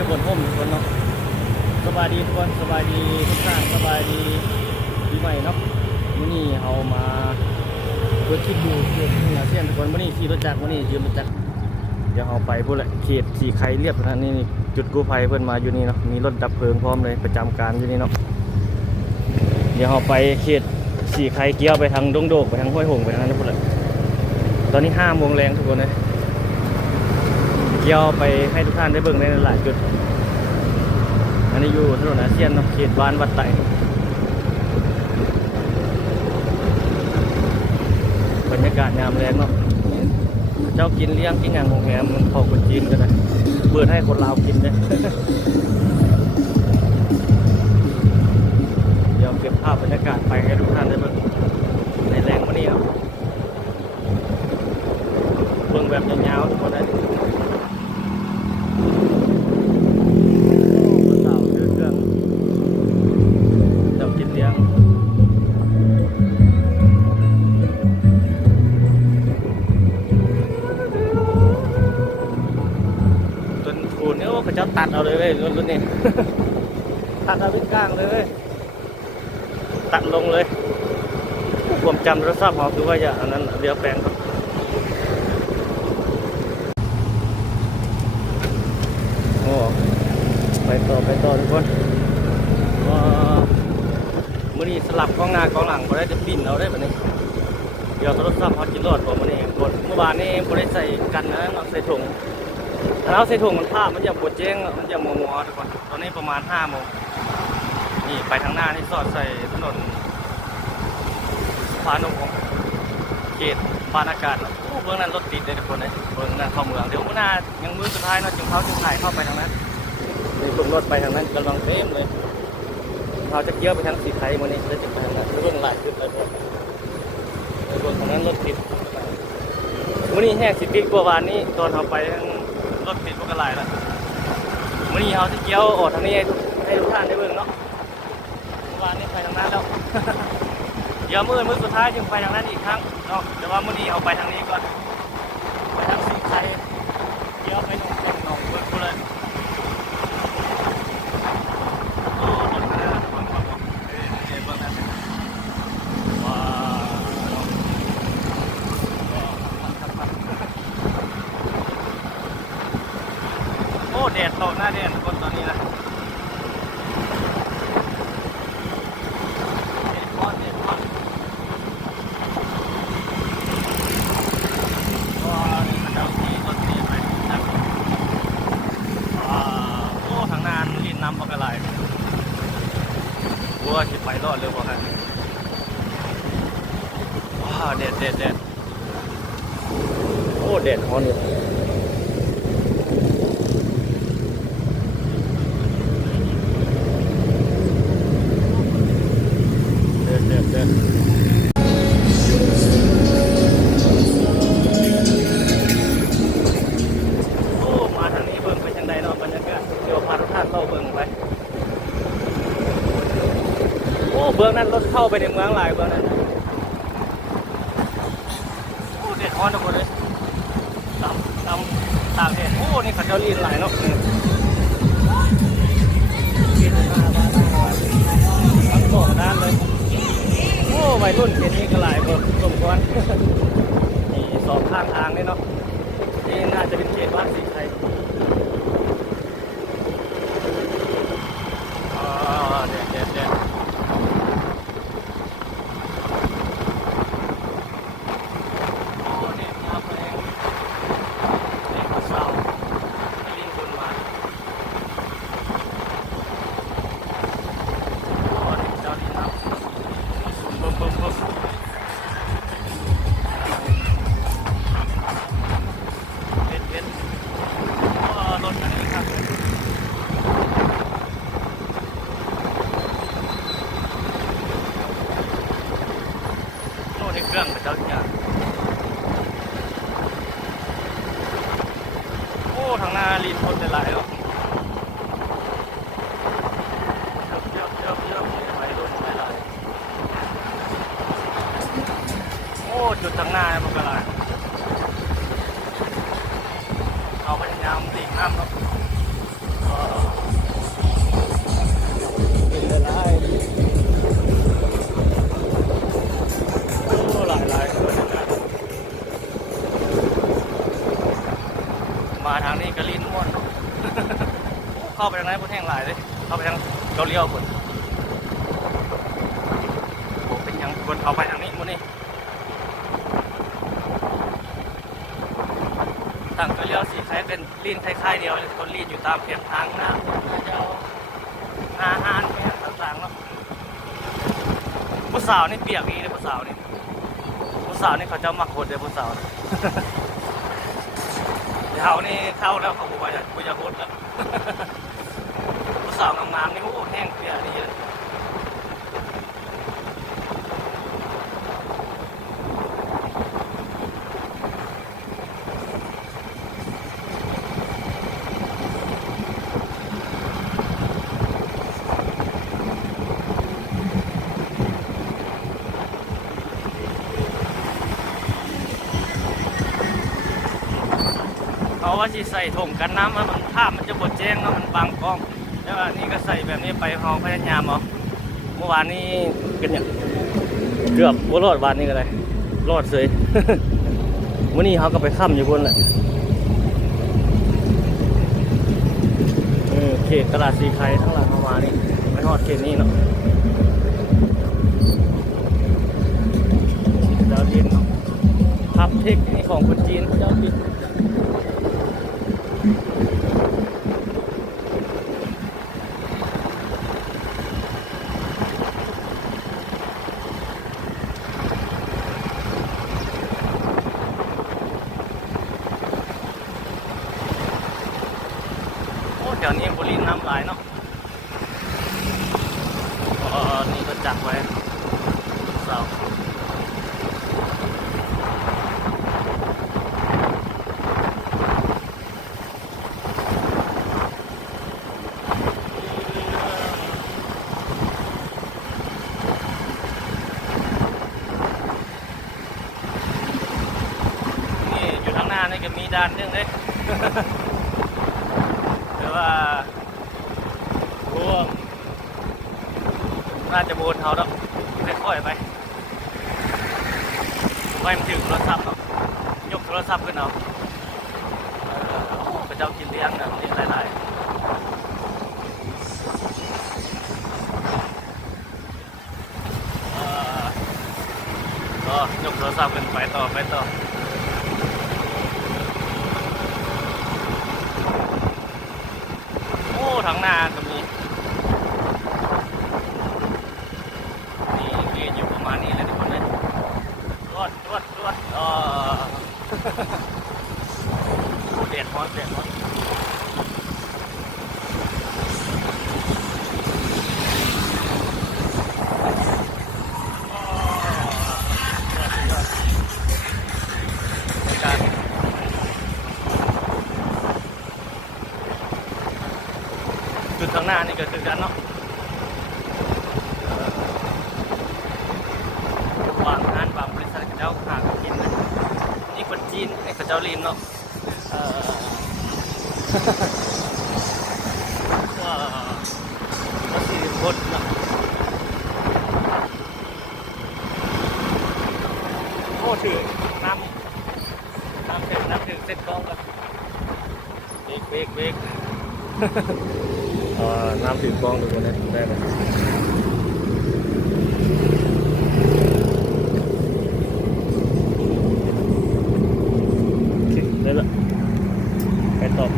อยู่บนห่มทุกคนเนาะสบายดีทุกคนสบายดีทุกท่านสบายดีปีใหม่เนาะวันนี้เรามาเปิดคลิปดูเขตเหนือเส้นทุกคนวันนี้ขี่รถจักรวันนี้ยืมรถจักรเดี๋ยวเราไปพูดแหละเขตสีไข่เรียบนะนี่จุดกู้ภัยเพื่อนมาอยู่นี่เนาะมีรถดับเพลิงพร้อมเลยประจำการอยู่นี่เนาะเดี๋ยวเราไปเขตสีไข่เกี้ยวไปทางดงโดกไปทางห้วยหงไปทางนั้นพูดแหละตอนนี้5 โมงแรงทุกคนเลยเกี่ยวไปให้ทุกท่านได้เบิ่งในหลายจุดอันนี้อยู่ถนนอาเซียนเนาะเขตบ้านวัดไต่บรรยากาศงามแรงเนาะเจ้ากินเลี้ยงกินอย่างของแหมมันของคนจีนก็ได้เปิดให้คนลาวกินได้ เดี๋ยวเก็บภาพบรรยากาศไปให้ทุกท่านได้เบิ่งในแรงวันนี้ครับเบิ่งแบบยาวๆทุกคนได้เจ้าตัดเอาเลยเว้ยรุ่นนี้ ตัดเอาเป็นกลางเลยเว้ยตัดลงเลยความจำรถทราบหอคือว่าอย่าอันนั้นเลี้ยวแปลงครับโอ้ไปต่อทุกคนมื่อนี้สลับกล้องหน้ากล้องหลังก็ได้จะปิ้นเอาได้แบบนี้เดี๋ยวรถทราบหอกินรอดผมมื่อนี้เมื่อวานนี้ผมได้ใส่กันนะใส่ถุงแล้วใส่ถุงมันผ้ามันจะปวดเจ้งมันจะมัวทุกคนตอนนี้ประมาณ5 โมงนี่ไปทางหน้านี่สอดใส่ถนนพานงเขตปานอากาศเบื้องนั้นรถติดเลยทุกคนเลยเบื้องนั้นเข้าเมืองเดี๋ยวมื่อหน้ายังมือสุดท้ายนะจึงถ่ายเข้าไปทางนั้นนี่ตรงรถไปทางนั้นกำลังเต็มเลยเขาจะเกี่ยวไปทางสีไทยวันนี้จะไปทางนั้นเรื่องหลายจุดเลยเบื้องทางนั้นรถติดวันนี้แห้งสิบปีกว่าวานนี้ตอนเขาไปรถติดพวกกระไรแล้ววันนี้เขาจะเกี่ยวออกทางนี้ให้ทุกท่านได้เบิ่งเนาะวันนี้ไปทางนั้นแล้ว เดี๋ยวมือสุดท้ายจึงไปทางนั้นอีกครั้งเนาะแต่ว่ามื้อนี้เอาไปทางนี้ก่อนไปทางสีไทยเกี่ยวไปหนองแก่งหนองเบิ่งกูเลยโอ้รถนะเบิ่งนะว้าวโอ้แดดตกหน้าแดดคนตอนนี้นะน้ำปลากระไรว่าจะไปรอดเร็วกว่ากันว้าวเด็ดโอ้เด็ดฮอนเลยเด็ดโอ้มาทางนี้เบิ่งไปทางใดเนาะบรรยากาศเดี๋ยวพาทุกท่านเข้าเบิ่งไปโอ้เบื้องนั้นรถเข้าไปในเมืองหลายเบื้องนั้นโอ้เด็ดฮอนทุกคนเลยตามเด็ดโอ้นี่ขัดเจ้าลีนหลายเนาะทั้งสองด้านเลยโอ้วัยรุ่นเขตนี้ก็หลายคนสมควรนี่สองข้างทางเลยเนาะนี่น่าจะเป็นเขตบ้านสีไทยเด็ด เข้าไปทางนั้นคนแห้งหลายเลยเข้าไปทางเกาเลี้ยวคนโอ้เป็นยังคนเข้าไปทางนี้หมดนี่ทางเกาเลี้ยวสีคล้ายเป็นลีนคล้ายๆเดียวคนลีนอยู่ตามเพียงทางน้ำน่าจะเอาอาหารเนี่ยต่างๆเนาะผู้สาวนี่เปียกอีเลยผู้สาวนี่เขาจะมักคนเดียวผู้สาว เดี๋ยวนี่เข้าแล้วเขาบอกว่ากูจะโคตรแล้ว ผู้สาวงามๆนี่โอ้แห้งเปียกนี่เลยเขาว่าสิใส่ถุงกันน้ำมันภาพมันจะบดแจ้งแล้วมันบังกล้องแล้วอันนี้ก็ใส่แบบนี้ไปห้องพยายามเอาเมื่อวานนี้เป็นอย่างเกือบว่ารอดวันนี้ก็เลยรอดเลย วันนี้เขาก็ไปค่ำอยู่บนแหละเขตตลาดสีไข่ทั้งหลังเข้ามานี่ไปฮอดเขตนี้เนาะดาวดินเนาะพับเทคนี่ของคนจีนดาวดินแถวนี้บุรีน้ำลายเนาะนี่ก็จักไว้เสานี่อยู่ข้างหน้านี่ก็มีด่านนึงเลย แต่ว่าร่วงน่าจะโบนเขาแล้วค่อยๆไปไม่ถึงโทรศัพท์เนาะยกโทรศัพท์ขึ้นเอาพระเจ้ากินเลี้ยงนะนี่หลายๆก็ยกโทรศัพท์ขึ้นไปต่อโอ้ทางหน้าก็มีนี่อยู่ประมาณนี้เลยทุกคนเลยรวดเด็ดฮอตจุดข้างหน้านี่ก็คือกันเนาะวางงานบางบริษัทเจ้าขากินเลยนี่คนจีนไอ้เจ้าลินเนาะว่าสี่คนเนาะโอ้ถือน้ำถึงเซ็ตกล้องกันเบรก น้ำถึงกล้องดูกันได้เลยได้ละไปต่อเ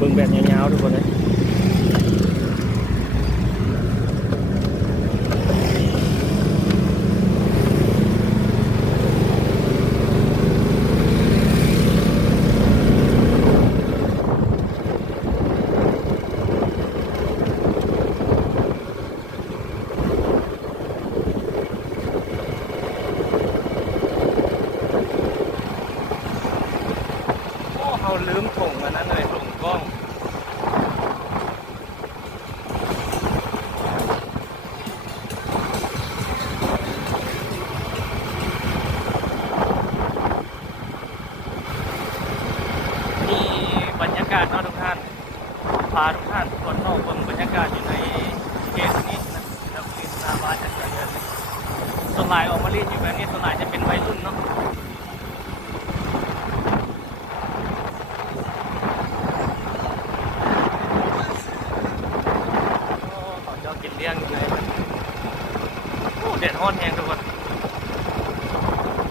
บิ่งแบบยาวๆทุกคนเลยเขาลืมถุงอันนั้นเลยถุงกล้องมีบรรยากาศเนาะทุกท่านพาทุกท่านทุกคนนอกเบิ่งบรรยากาศอยู่ในเขตนี้นะแล้วกินหน้าบ้านจัดการเลยส่วนหลายออกมาเล่นอยู่แบบนี้ส่วนหลายจะเป็นวัยรุ่นเนาะ ฮ้อนแห้งทุกคน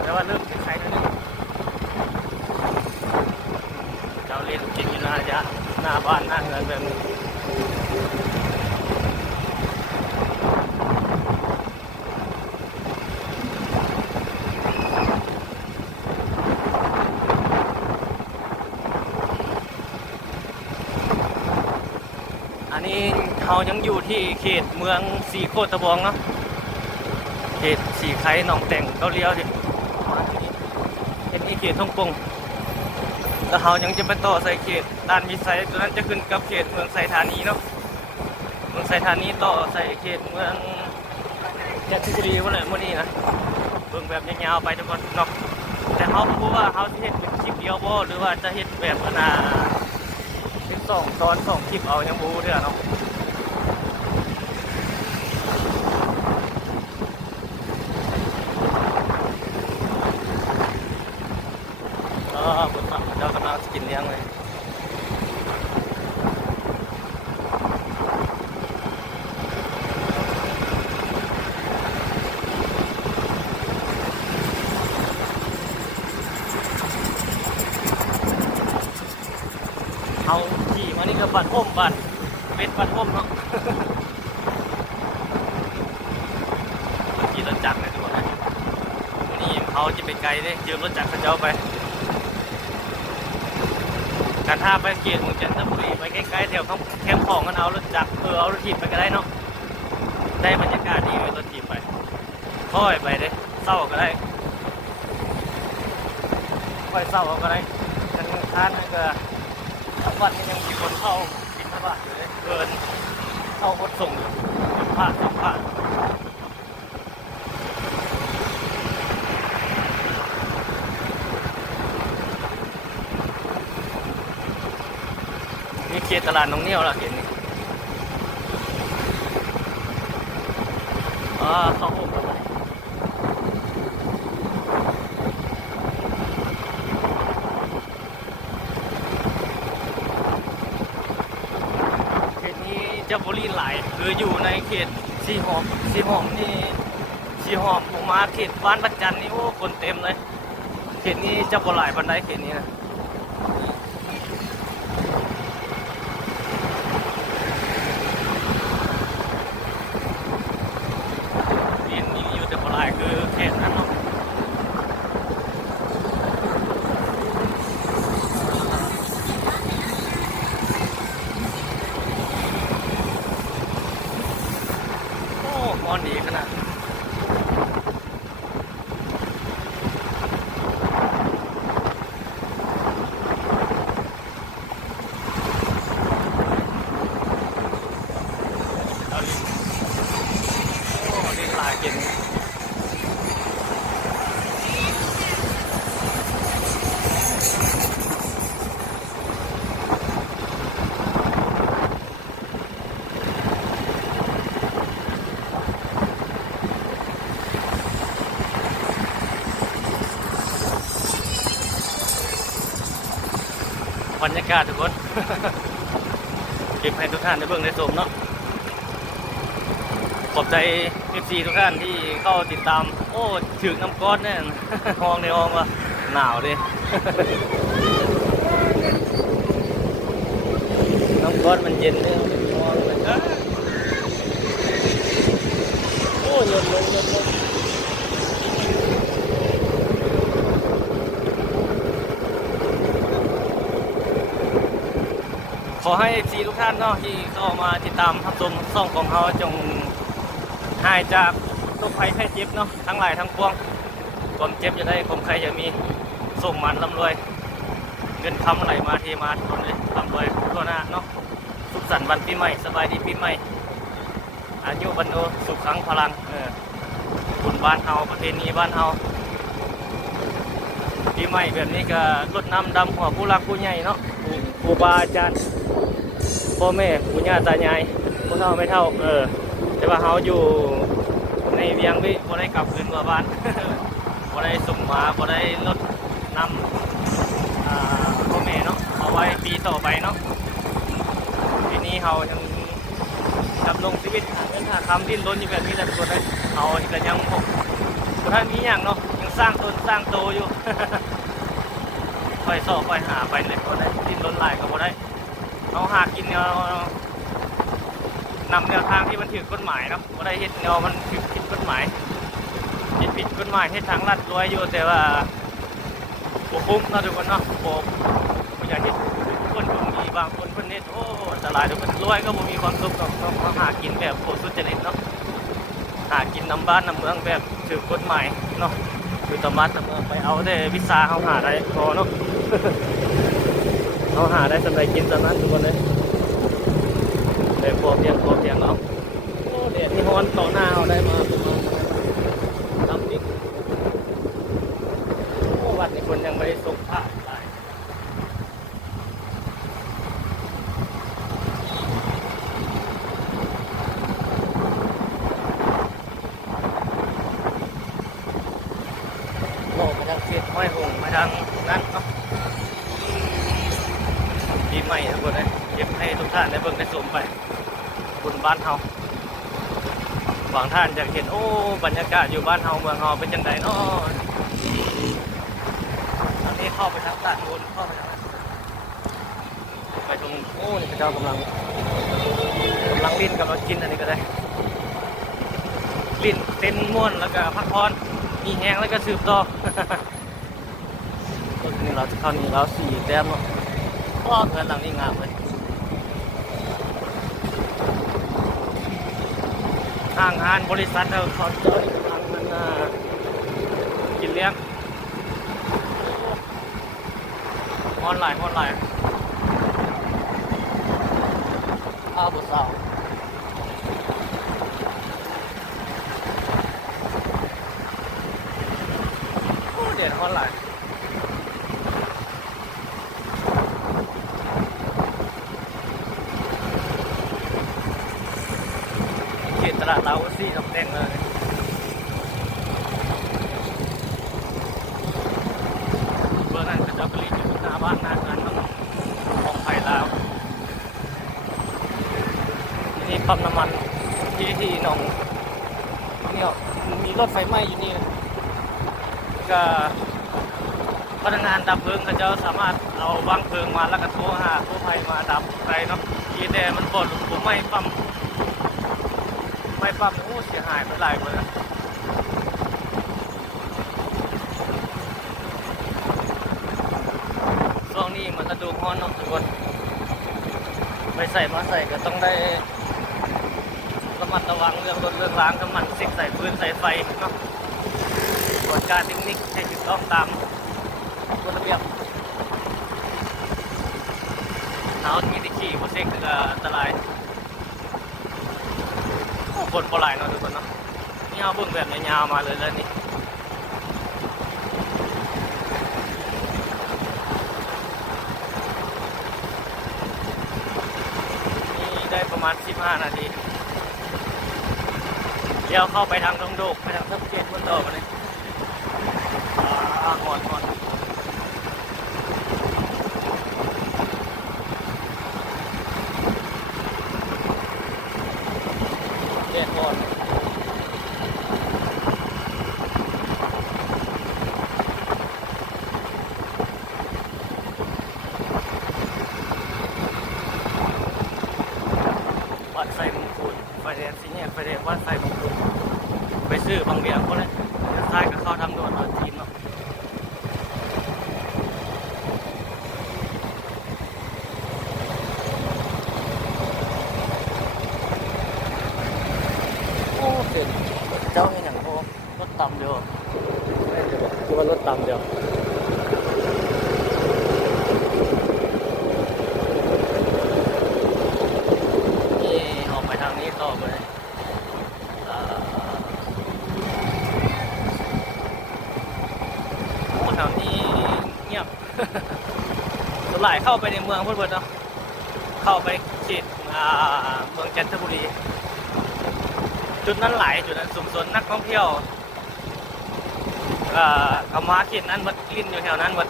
แต่ว่าเริ่มจะใครแล้วนี่เจ้าเล่นกินอยู่หน้าบ้านหน้าเงินแบบนี้อันนี้เขายังอยู่ที่เขตเมืองสีโคตรบองเนาะเขตสีไข่หนองแต่งเกาเลี้ยวสิเป็นนี่เขตฮ่องกงแล้วเขายังจะไปต่อใส่เขตด่านวิสัยตัวนั้นจะขึ้นกับเขตเมืองไซธานีเนาะเมืองไซธานีต่อใส่เขตเมืองจันทบุรีว่าเลยมื่อนี้นะเบิ่งแบบยาวๆไปทุกคนเนาะแต่เขาพูดว่าเขาจะเห็นเป็นคลิปเดียวบ่หรือว่าจะเห็นแบบเป็น2 ตอน 2 คลิปเอายังบูเด้อเนาะคุณเจ้ากำลังกินเลี้ยงเลยเอาขี่มานี่ก็บัดอ้มบัดเป็นบัดอ้มเนาะขี่รถจักรเลยทุกคนนะวันนี้เขาจะไปไกลเลยยืมรถจักรเขาเจ้าไปการท่าไปเกียรติเมืองจันทบุรีไปใกล้ๆแถวแคมป์ของกันเอารถจักรเอารถถีบไปก็ได้เนาะได้บรรยากาศดีเลยรถถีบไปค่อยไปเลยเศร้าก็ได้ค่อยเศร้าก็ได้กันท่านนั่นก็ทั้งวันยังมีคนเข้าบิณฑบาตอยู่เลยเกินเข้าคนส่งอยู่ผ่าน2 ผ่านนี่เขตตลาดน้องเนี่ยวละเห็นนี่เข้าหกจะบริหลายคืออยู่ในเขตสีหอมนี่สีหอมผมมาเขตบ้านปัจจันนี่โอ้คนเต็มเลยเขตนี้จะบริหลายบันไดเขตนี้นะเรียนมีอยู่แต่บริหลายคือเขตนั้นเนาะมอนดีขนาดดีลายเก่งบรรยากาศทุกคน เก็บให้ทุกท่านได้เบิ่งได้ชมเนาะขอบใจ FC ทุกท่านที่เข้าติดตามโอ้ถึงน้ำก้อนเนี่ย ห้องในห้องว่าหนาวดิ น้ำก้อนมันเย็นเนี่ยห้องมันโอ้ยลงขอให้ FC ทุกท่านเนาะที่เข้ามาติดตามรับชมช่องของเขาจงหายจากโรคภัยไข้เจ็บเนาะทั้งหลายทั้งปวงความเจ็บจะได้ความใครจะมีส่งมันร่ำรวยเงินคำไหลมาเทมาทุกคนเลยร่ำรวยทั่วหน้าเนาะสุขสันต์วันปีใหม่สบายดีปีใหม่อายุวันโอสุขขังพลังบุญบ้านเฮาประเพณีบ้านเฮาปีใหม่แบบนี้ก็รดน้ำดำหัวผู้รักผู้ใหญ่เนาะครูบาอาจารย์พ่อแม่ปู่ย่าตายายผู้เฒ่าไม่เท่าแต่ว่าเขาอยู่ในเวียงวิบ่ได้กลับคืนมาบ้าน บ่ได้ส่งมาบ่ได้ลดน้ำพ่อแม่เนาะเอาไว้ปีต่อไปเนาะทีนี้เขายัง กับลงชีวิตหาเงินหาคำดิ้นรนอยู่แบบนี้แหละทุกคนเลยเอาแต่ยังบ่ทันมีอย่างเนาะยังสร้างตนสร้างโตอยู่ ค่อยซ่อค่อยหาไปเลยก็ได้ดิ้นรนหลายก็บ่ได้เอาหากินเอานำแนวทางที่มันถือกฎหมายเนาะบ่ได้เฮ็ดแนวมันถือผิดกฎหมายผิดกฎหมายเฮ็ดทางลัดรวยอยู่แต่ว่าบ่คุ้มเนาะทุกคนเนาะบ่อยากเฮ็ดทุกคนก็มีบางคนเพิ่นเฮ็ดโอ้อันตรายทุกคนรวยก็บ่มีความสุขต้องหากินแบบโคตรสุจริตเนาะหากินนำบ้านนำเมืองแบบถือกฎหมายเนาะคือตำบ้านตำเมืองไปเอาแต่วิชาเฮาหาได้พอเนาะ เอาหาได้สำหรับกินตอนนั้นทุกคนเลยเลยพอเพียงเนาะโอ้เดี๋ยวที่ฮอนต่อหน้าเอาได้มาประมาณทำอีกโอ้วัดนี้คนยังไม่ได้ส่งผ้าหลายโอ้มาทางเสียดห้อยหงมาทางนั้นเนาะดีใหม่ทุกคนเลยเก็บให้ทุกท่านได้เบิ่งได้ชมไปบนบ้านเฮาบางท่านอยากเห็นโอ้บรรยากาศอยู่บ้านเฮาเมืองเฮาเป็นจังไดเนาะตอนนี้เข้าไปทางด้านบนเข้าไปทางนั้นไปตรงโอ้นี่พระเจ้ากำลังลิ้นกับเรากินอันนี้ก็ได้ลิ้นเต้นม่วนแล้วก็พักผ่อนมีแห้งแล้วก็สืบต่อ ตอนนี้เราจะเข้านี่เรา4 แต้มเนาะก็เงินหลังนี้งามเลยทางงานบริษัทเขาเจ้านี่กำลังมันกินเลี้ยงออนไลน์อ้าวบุษาวโอ้เด่นออนไลน์เขตตลาดเราซี่ทำแดงเลยเบอร์นั้นก็จะผลิตอยู่หน้าบ้านหน้างานของไผ่ลาวนี่ปั๊มน้ำมันที่หนองเนี่ยมีรถไฟไหม้อยู่นี่ก็พนักงานดับเพลิงเขาจะสามารถเอาวางเพลิงมาแล้วก็โทรหากู้ภัยมาดับไฟเนาะทีแต่มันปลดผมไม่ปั๊มโอ้เสียหายไปหลายเลยนะช่วงนี้มันฤดูร้อนเนาะทุกคนไปใส่มาใส่ก็ต้องได้ระมัดระวังเรื่องรถเรื่องล้างน้ำมันซิกใส่พื้นใส่ไฟเนาะกฎการเทคนิคให้ถูกต้องตามกฎระเบียบหนาวมีที่ขี่บนเซ็กก็อันตรายคนปลายเนาะทุกคนเนาะนี่เอาเบิ่งแบบยาวๆมาเลยแล้วนี่นี่ได้ประมาณ15 นาทีเดี๋ยวเข้าไปทางดงโดกไปทางทับเกตบนต่อมาเลยหอนเด็ดหอนวัดไฟมงคลไฟแดงสีแยกไฟแดงวัดไฟมงคลไปซื้อบางเบียงคนเลยท้ายกับเข้าทำด่วนเอาจีนเนาะโอ้เสร็จเจ้าเห็นอย่างโอ้รถต่ำเดียวคือว่ารถต่ำเดียวนี่ออกไปทางนี้ต่อไปแถวนี้เงียบ ส่วนหลายเข้าไปในเมืองเพื่อนๆเนาะเข้าไปเขตเมืองจันทบุรีจุดนั้นหลายจุดนั้นสุ่มสนนักท่องเที่ยวคำว่าเขตนั้นมันลิ้นอยู่แถวนั้นหมด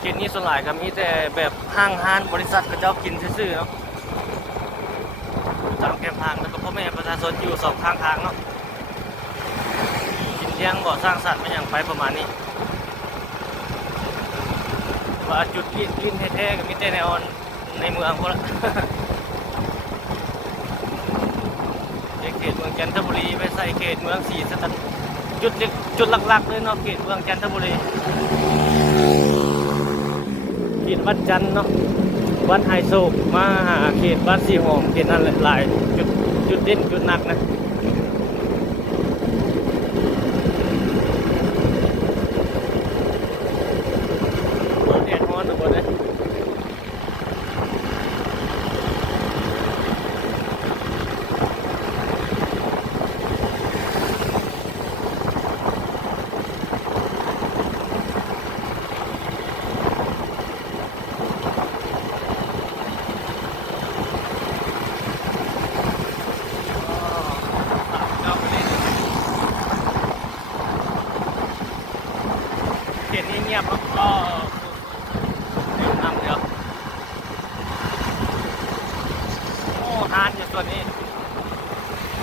เขตนี้ส่วนหลายก็มีแต่แบบห้างบริษัทก็เจ้ากินซื่อๆเนาะ ตามแคมทางแล้วก็พ่อแม่ประชาชนอยู่สองข้างทางเนาะกินเลี้ยงบ่อสร้างสรรค์ไม่อย่างไปประมาณนี้ว่าจุดลิ้นแท้ๆก็มีแต่ในออนในเมืองพวกละ เขตเมืองจันทบุรีไปใส่เขตเมืองศรีสะเกษจุดหลักๆเลยเนาะเขตเมืองจันทบุรีเขตวัดจันทร์เนาะวัดไฮโซกมาหาเขตวัดสีหอมเขตนั้นหลายจุดเด่นจุดหนักนะแดดร้อนทุกคนเลยเขตนี้เงียบแล้วก็เดี๋ยวนำเดี๋ยวโอ้ฮานอยู่ส่วนนี้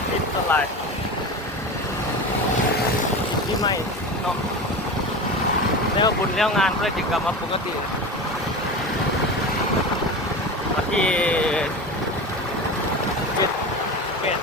ปิดเท่าไหร่ที่ไม่เนาะแล้วบุญแล้วงานเพื่อจะกลับมาปกติมาที่เจ็ดเนี่ย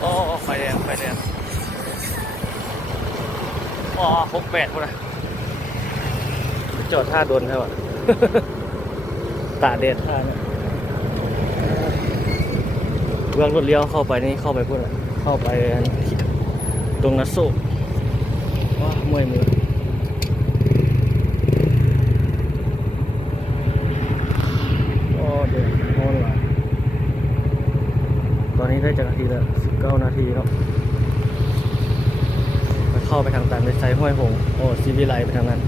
โอ้ไฟแดงไฟแดงอ๋อ68พุ่นนะจอดท่าโดนใช่ป่ะ ตาเด็ดท่าเนี่ยเบื้องรถเลี้ยวเข้าไปนี่เข้าไปพุ่นอ่ะเข้าไปตรงนัสโซว้าเมื่อยมือโอ้เดี๋ยวโน่นว่ะตอนนี้ได้จากนาทีละ19 นาทีเนาะเข้าไปทางตันไปไซห้วยหงโอ้ซีวีไลไปทางนั้น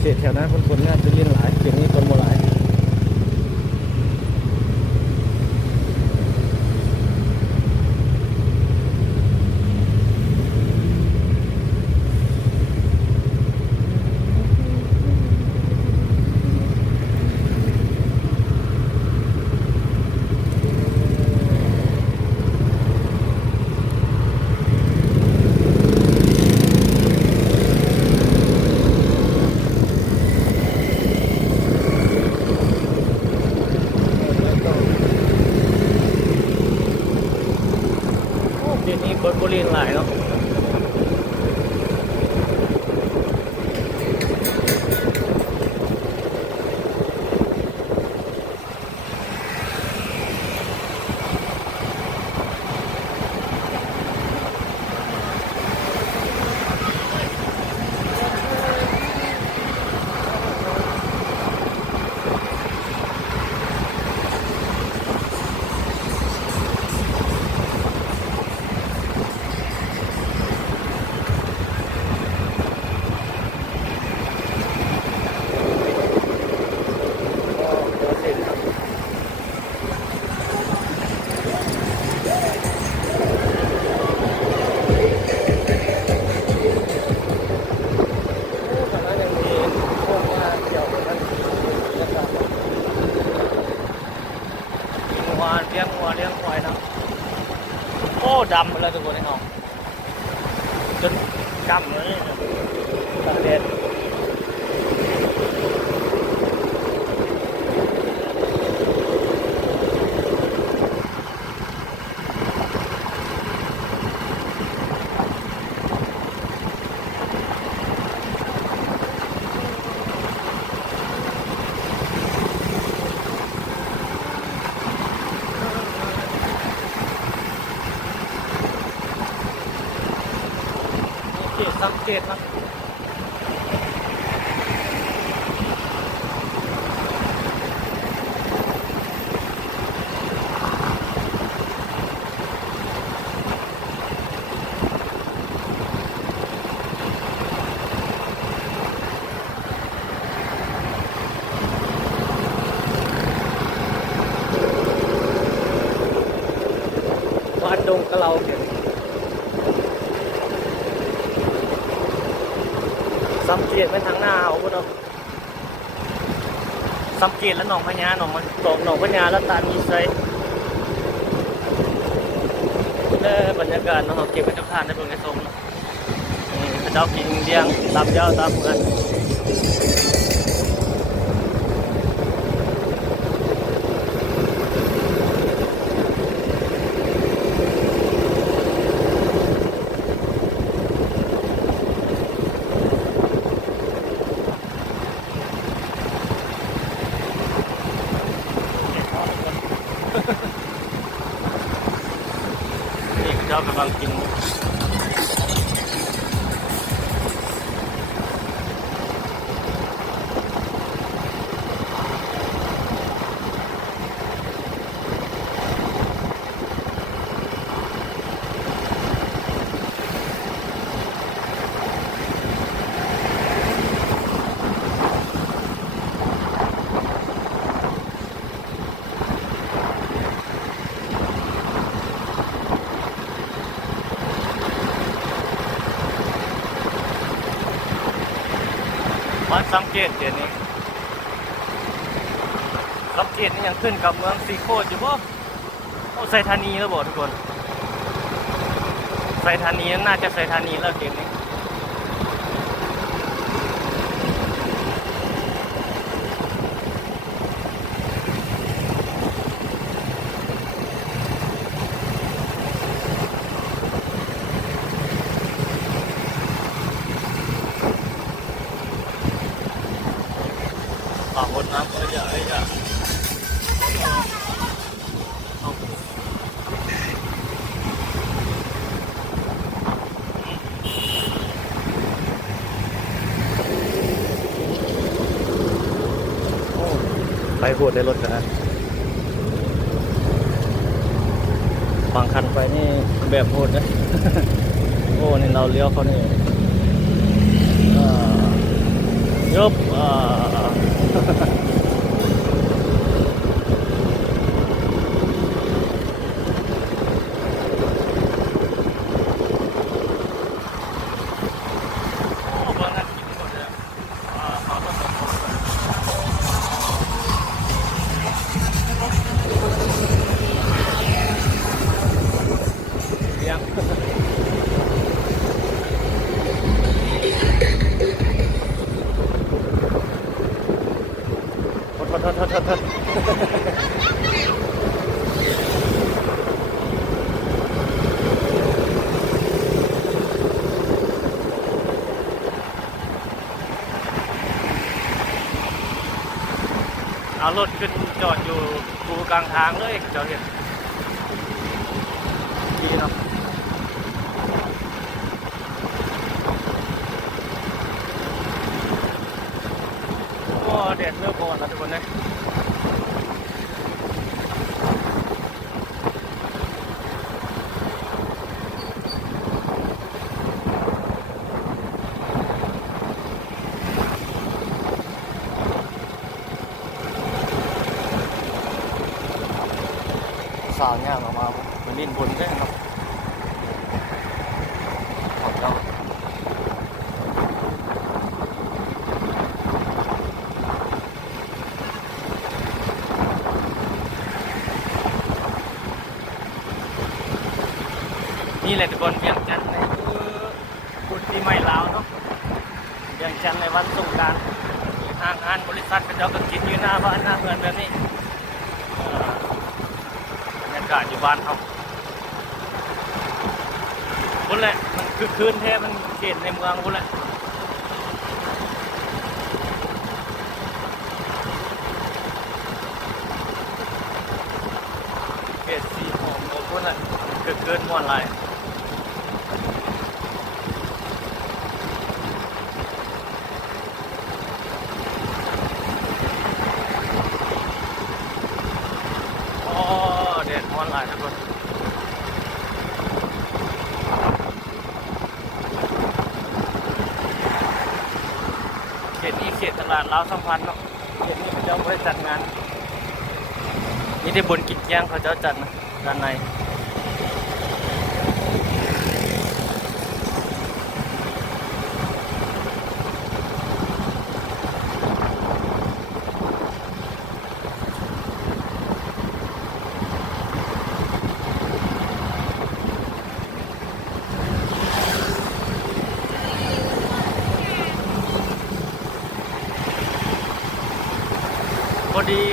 เขตแถวนั้นคนน่าจะเล่นหลายเขตนี้คนโมหลายเขตนี้คนโบราณหลายเนาะเลี้ยงวัวเลี้ยงควายนะโอ้ดำไปแล้วทุกคนในห้องจนกำเลยตาเด็ด สังเกตนะบ้านดงกะเหลาเขียนสังเกตเป็นทางหน้าเอาพุ่นเนาะสังเกตแล้วหนองพญาหนองมันตกหนองพญาแล้วตามีไซบรรยากาศเนาะเก็บไว้ทุกท่านได้เบิ่งได้ชมเนาะนี่พระเจ้ากินเลี้ยงตามยาวตามเหมือนนี่พระเจ้ากำลังกินมันสังเกตเดี๋ยวนี้สังเกตนี่ยังขึ้นกับเมืองสีโคตรอยู่บ่โอ้ไซธานีแล้วบ่ทุกคนไซธานีน่าจะไซธานีแล้วเกมนี้ป่าบนน้ำก็ใหญ่ใหญ่ไปโหดในรถกันนะฟังคันไปนี่แบบโหดนะ โอ้นี่เราเลี้ยวเขานี่ยบเอารถขึ้นจอดอยู่กูกลางทางเลยเจ้าเห็นดีเนาะก็เด็ดเริ่มก่อนแล้วทุกคนนะสาวเนี่ยมาเป็นลิ้นบนได้เนาะขอบเรานี่แหละทุกคนเวียงจันทร์ในบุญปีใหม่ลาวเนาะเวียงจันทร์ในวันสงกรานต์ทางงานบริษัทก็เจ้าก็กินอยู่หน้าบ้านหน้าเมืองแบบนี้บรรยากาศอยู่บ้านเขาคนแหละมันคือคืนแท้มันเขตในเมืองคนแหละเขตสีหอมคนแหละคือคืนม่วนไร ออนไลน์ทุกคนเขตนี้เขตตลาดลาวสัมพันธ์เนาะเขตนี้เขาเจ้าไม่ได้จัดงานนี่ได้บนกินแก้งเขาเจ้าจัดนะด้านในพอดี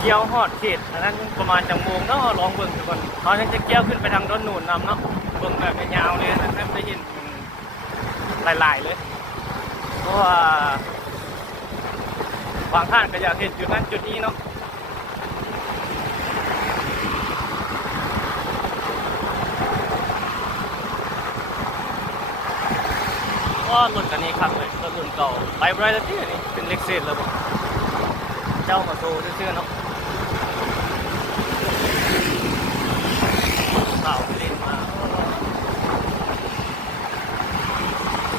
เกี่ยวฮอดเขตอันนั้นประมาณจังโมงเนาะลองเบิ่งทุกคนเขาจะเกี่ยวขึ้นไปทางด้านนู่นนำเนาะเบิ่งแบบยาวเลยนะครับได้ยินหลายๆเลยเพราะว่าบางท่านก็อยากเห็นจุดนั้นจุดนี้เนาะก็รถคันนี้ครับเลยรถรุ่นเก่าไปไบรท์ที่นี่เป็นเล็กเซนแล้วบ่เจ้ามาโชว์ซื่อๆเนาะสาวเล่นมา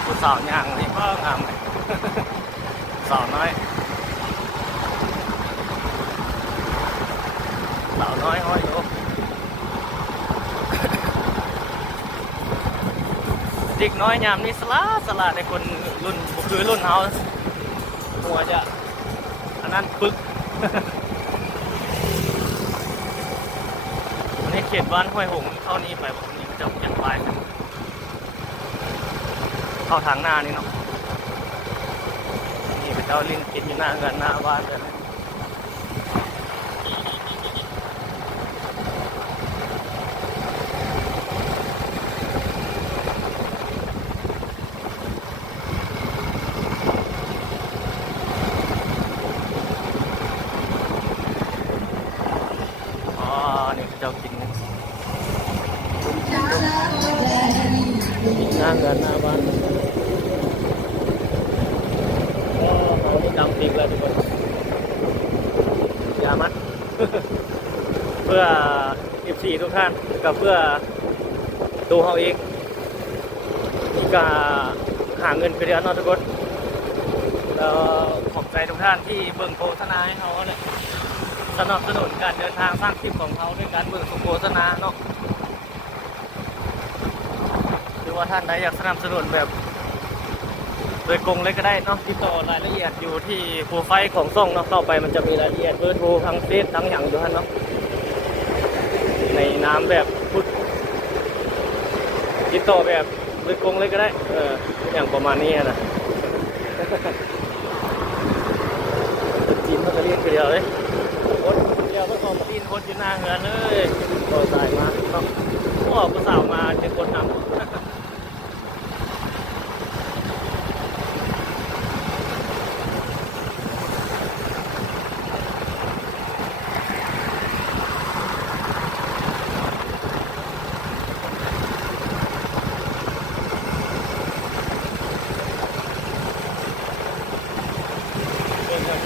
ผู้สาวย่างนี่ก็งามเลยสาวน้อยสาวน้อยห้อยโยเด็กน้อยยามนี้สลาในคนรุ่นคือรุ่นเฮาหัวจะอันนั้นปึกอันนี้เขตบ้านห้วยหงเข้านี้ไปวันนี้ก็จะเปลี่ยนไปเข้าทางหน้านี่เนาะนี่เป็นเจ้าลิ้นกินอยู่หน้าเงินหน้าบ้านเลยนี่เจ้ากินหน้าเงินหน้าบ้านเขานี่ดำปีกเลยทุกคนอย่ามัด เพื่อ F4 ทุกท่านกับเพื่อตัวเขาเองนี่ก็หาเงินไปเดือนเนาะทุกคนแล้วขอบใจทุกท่านที่เบิ่งโฆษณาให้เขาเลยสนับสนุนการเดินทางสร้างคลิปของเขาด้วยการเบิ่งโฆษณาเนาะหรือว่าท่านใดอยากสนับสนุนแบบโดยกงเลยก็ได้เนาะติดต่อรายละเอียดอยู่ที่โปรไฟล์ของช่องเนาะเข้าไปมันจะมีรายละเอียดเบอร์โทรทั้งเฟซทั้งอย่างอยู่ท่านเนาะในน้ำแบบพุทธติดต่อแบบโดยกงเลยก็ได้อย่างประมาณนี้นะจีนเขาจะเรียกเดียวเลยโคตรเดียวก็ขอมาตีนโคตรอยู่หน้าเงินเลยก็ใส่มาเนาะพวกผู้สาวมาเป็นคนนำ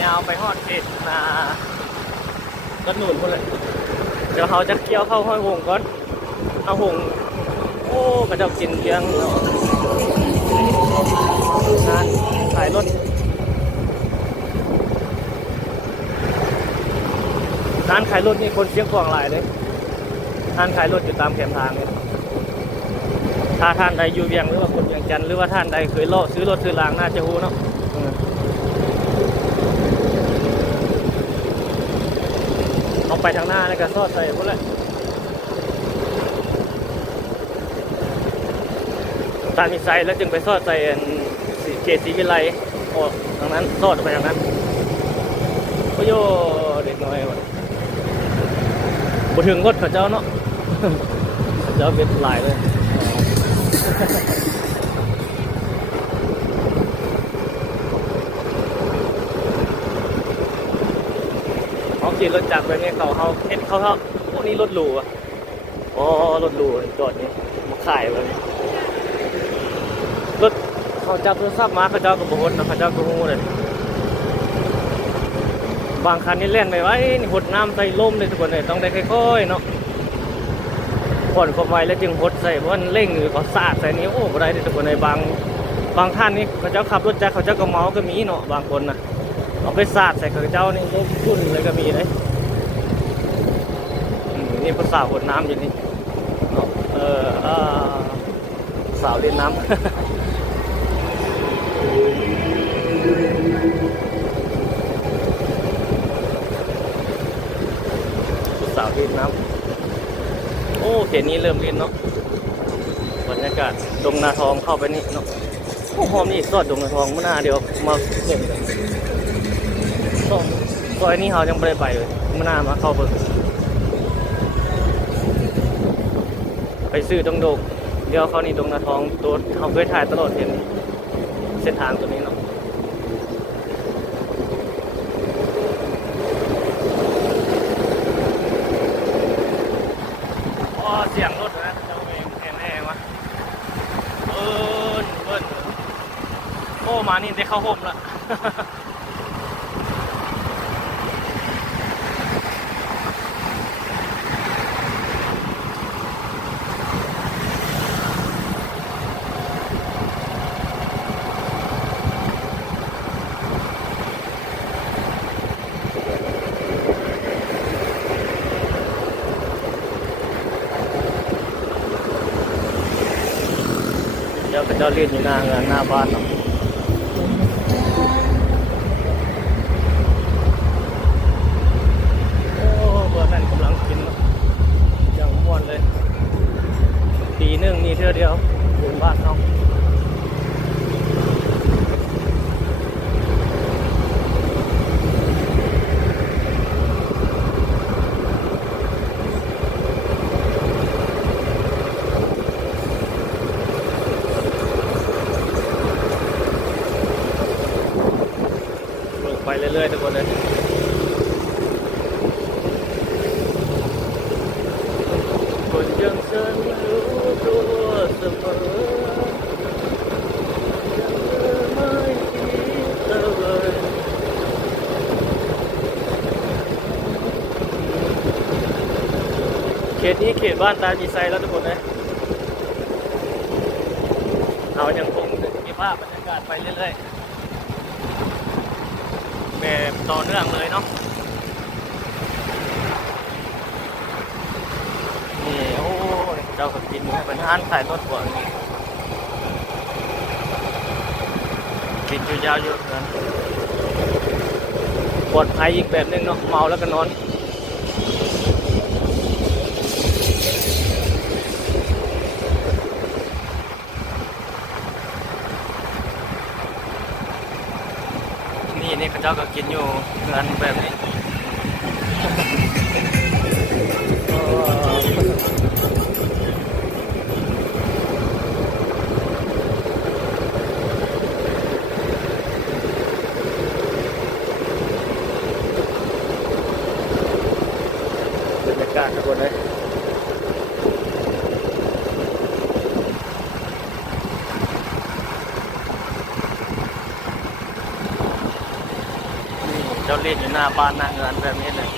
ยาวไปฮอดเขตนาต้นหนุนคนเลยเดี๋ยวเขาจะเกี่ยวเข้าห้อยหงก่อนเอาหงโอ้กระเจ้ากินเลี้ยงงานขายรถร้านขายรถนี่คนเชียงของหลายเลยร้านขายรถอยู่ตามแคมทางเลยถ้าท่านใดอยู่เวียงหรือว่าคนเวียงจันทร์หรือว่าท่านใดเคยล่อซื้อรถซื้อรางน่าจะรู้เนาะเอาไปทางหน้าแล้วก็ซอดใส่พวกเลยตามมีไซแล้วจึงไปซอดใส่เขตศรีวิไลออกทางนั้นซอดไปทางนั้นโอ้โยเด็กน้อยบ่ถึงรถเขาเจ้าเนาะเขาเจ้าเป็นหลายเลยขี่รถจักรไปเนี่ยเขาเห็นเขาพวกนี้รถหรูอ่ะอ๋อรถหรูจอดนี่มาขายเลยรถเขาจับโทรศัพท์มาเขาเจ้าก็บ่ฮดนะเขาเจ้าก็ฮู้เลย บางคันนี่เล่นไปไว้นี่หดน้ำใส่ลมเลยทุกคนเลยต้องได้ค่อยๆเนาะผ่อนความไวแล้วจึงหดใส่เพราะมันเร่งหรือเขาสาดใส่นี้โอ้บ่ได้ทุกคนเลยบางท่านนี่เขาเจ้าขับรถจักรเขาเจ้าก็เมาก็มีเนาะบางคนนะเอาไปสาดใส่เขาเจ้านี่ก็พุ่นเลยก็มีเลยนี่ภาษาหดน้ำอย่างนี้สาวเล่นน้ำ สาวเล่นน้ำโอ้เขตนี้เริ่มเล่นเนาะบรรยากาศดงนาทองเข้าไปนี่เนาะโอ้หอมนี่ซอดดงนาทองมื่อหน้าเดี๋ยวมาเล่นกันซอยนี้เขายังไม่ได้ไปเลยมื่อหน้ามาเข้าเบิ่งไปซื้อดงดกเดี๋ยวเขานี่ดงนาทองตัวเขาเคยถ่ายตลอดเห็นเส้นทางตัวนี้เนาะเสียงรถนะเจ้าเองแน่ๆวะเบิ้ลโอ้มานี่ได้เข้าห่มละเดี๋ยวก็จะเล่นอยู่หน้บ้านเนาะโอ้เบอร์นั่นกำลังกินอย่างม่วนเลยปีหนึ่งนี่เท่าเดียวอยู่บ้านเขาไปเรื่อยๆทุกคนเลยคนยังฉันรู้ตัวเสมอไม่คิดเลยเขตนี้เขตบ้านตาจีไซแล้วทุกคนเลยเรายังคงมีภาพบรรยากาศไปเรื่อยๆแบบต่อเนื่องเลยเนาะนี่โอ้เจ้าก็กินเป็นอาหารขายรถหัวกินอยู่ยาวอยู่นั้นปลอดภัยอีกแบบนึงเนาะเมาแล้วก็นอนนี่เขาเจ้าก็กินอยู่งานแบบนี้บรรยากาศทุกคนเลยเจ้าเล่นอยู่หน้าบ้านหน้างานแบบนี้เลย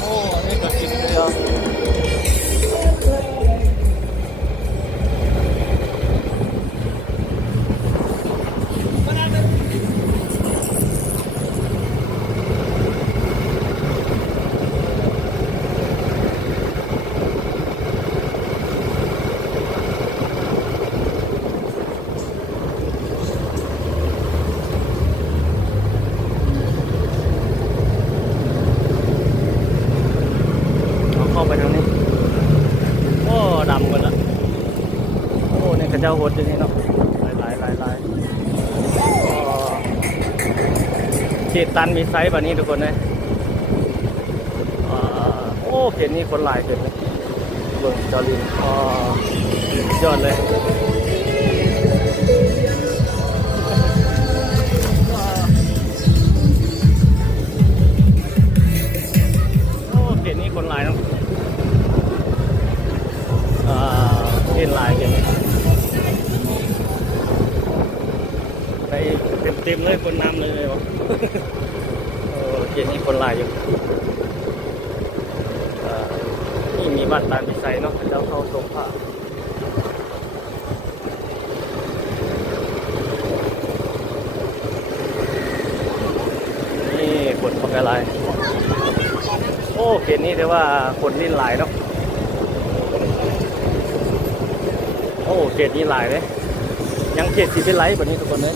โอ้นี่ก็กินเลยอ่ะเข้าไปทางนี้โอ้ดำกันละโอ้เนี่ยกระเจ้าหดอยู่นี่เนาะลายเขตตันมีไซส์แบบนี้ทุกคนเลยโอ้เขตนี้คนหลายเกินเลยเบิ่งจอลินยอดเลย เต็มเลยคนนำเลยบอก โอ้เขตนี้คนหลายอยู่นี่มีบ้านตามพิสัยเนาะเจ้าเข้าทรงผ้านี่คนพกอะไรโอ้เขตนี้แต่ว่าคนลิ้นหลายเนาะโอ้เขตนี้หลายเลยยังเขตสีเป็นไรแบบนี้ทุกคนเลย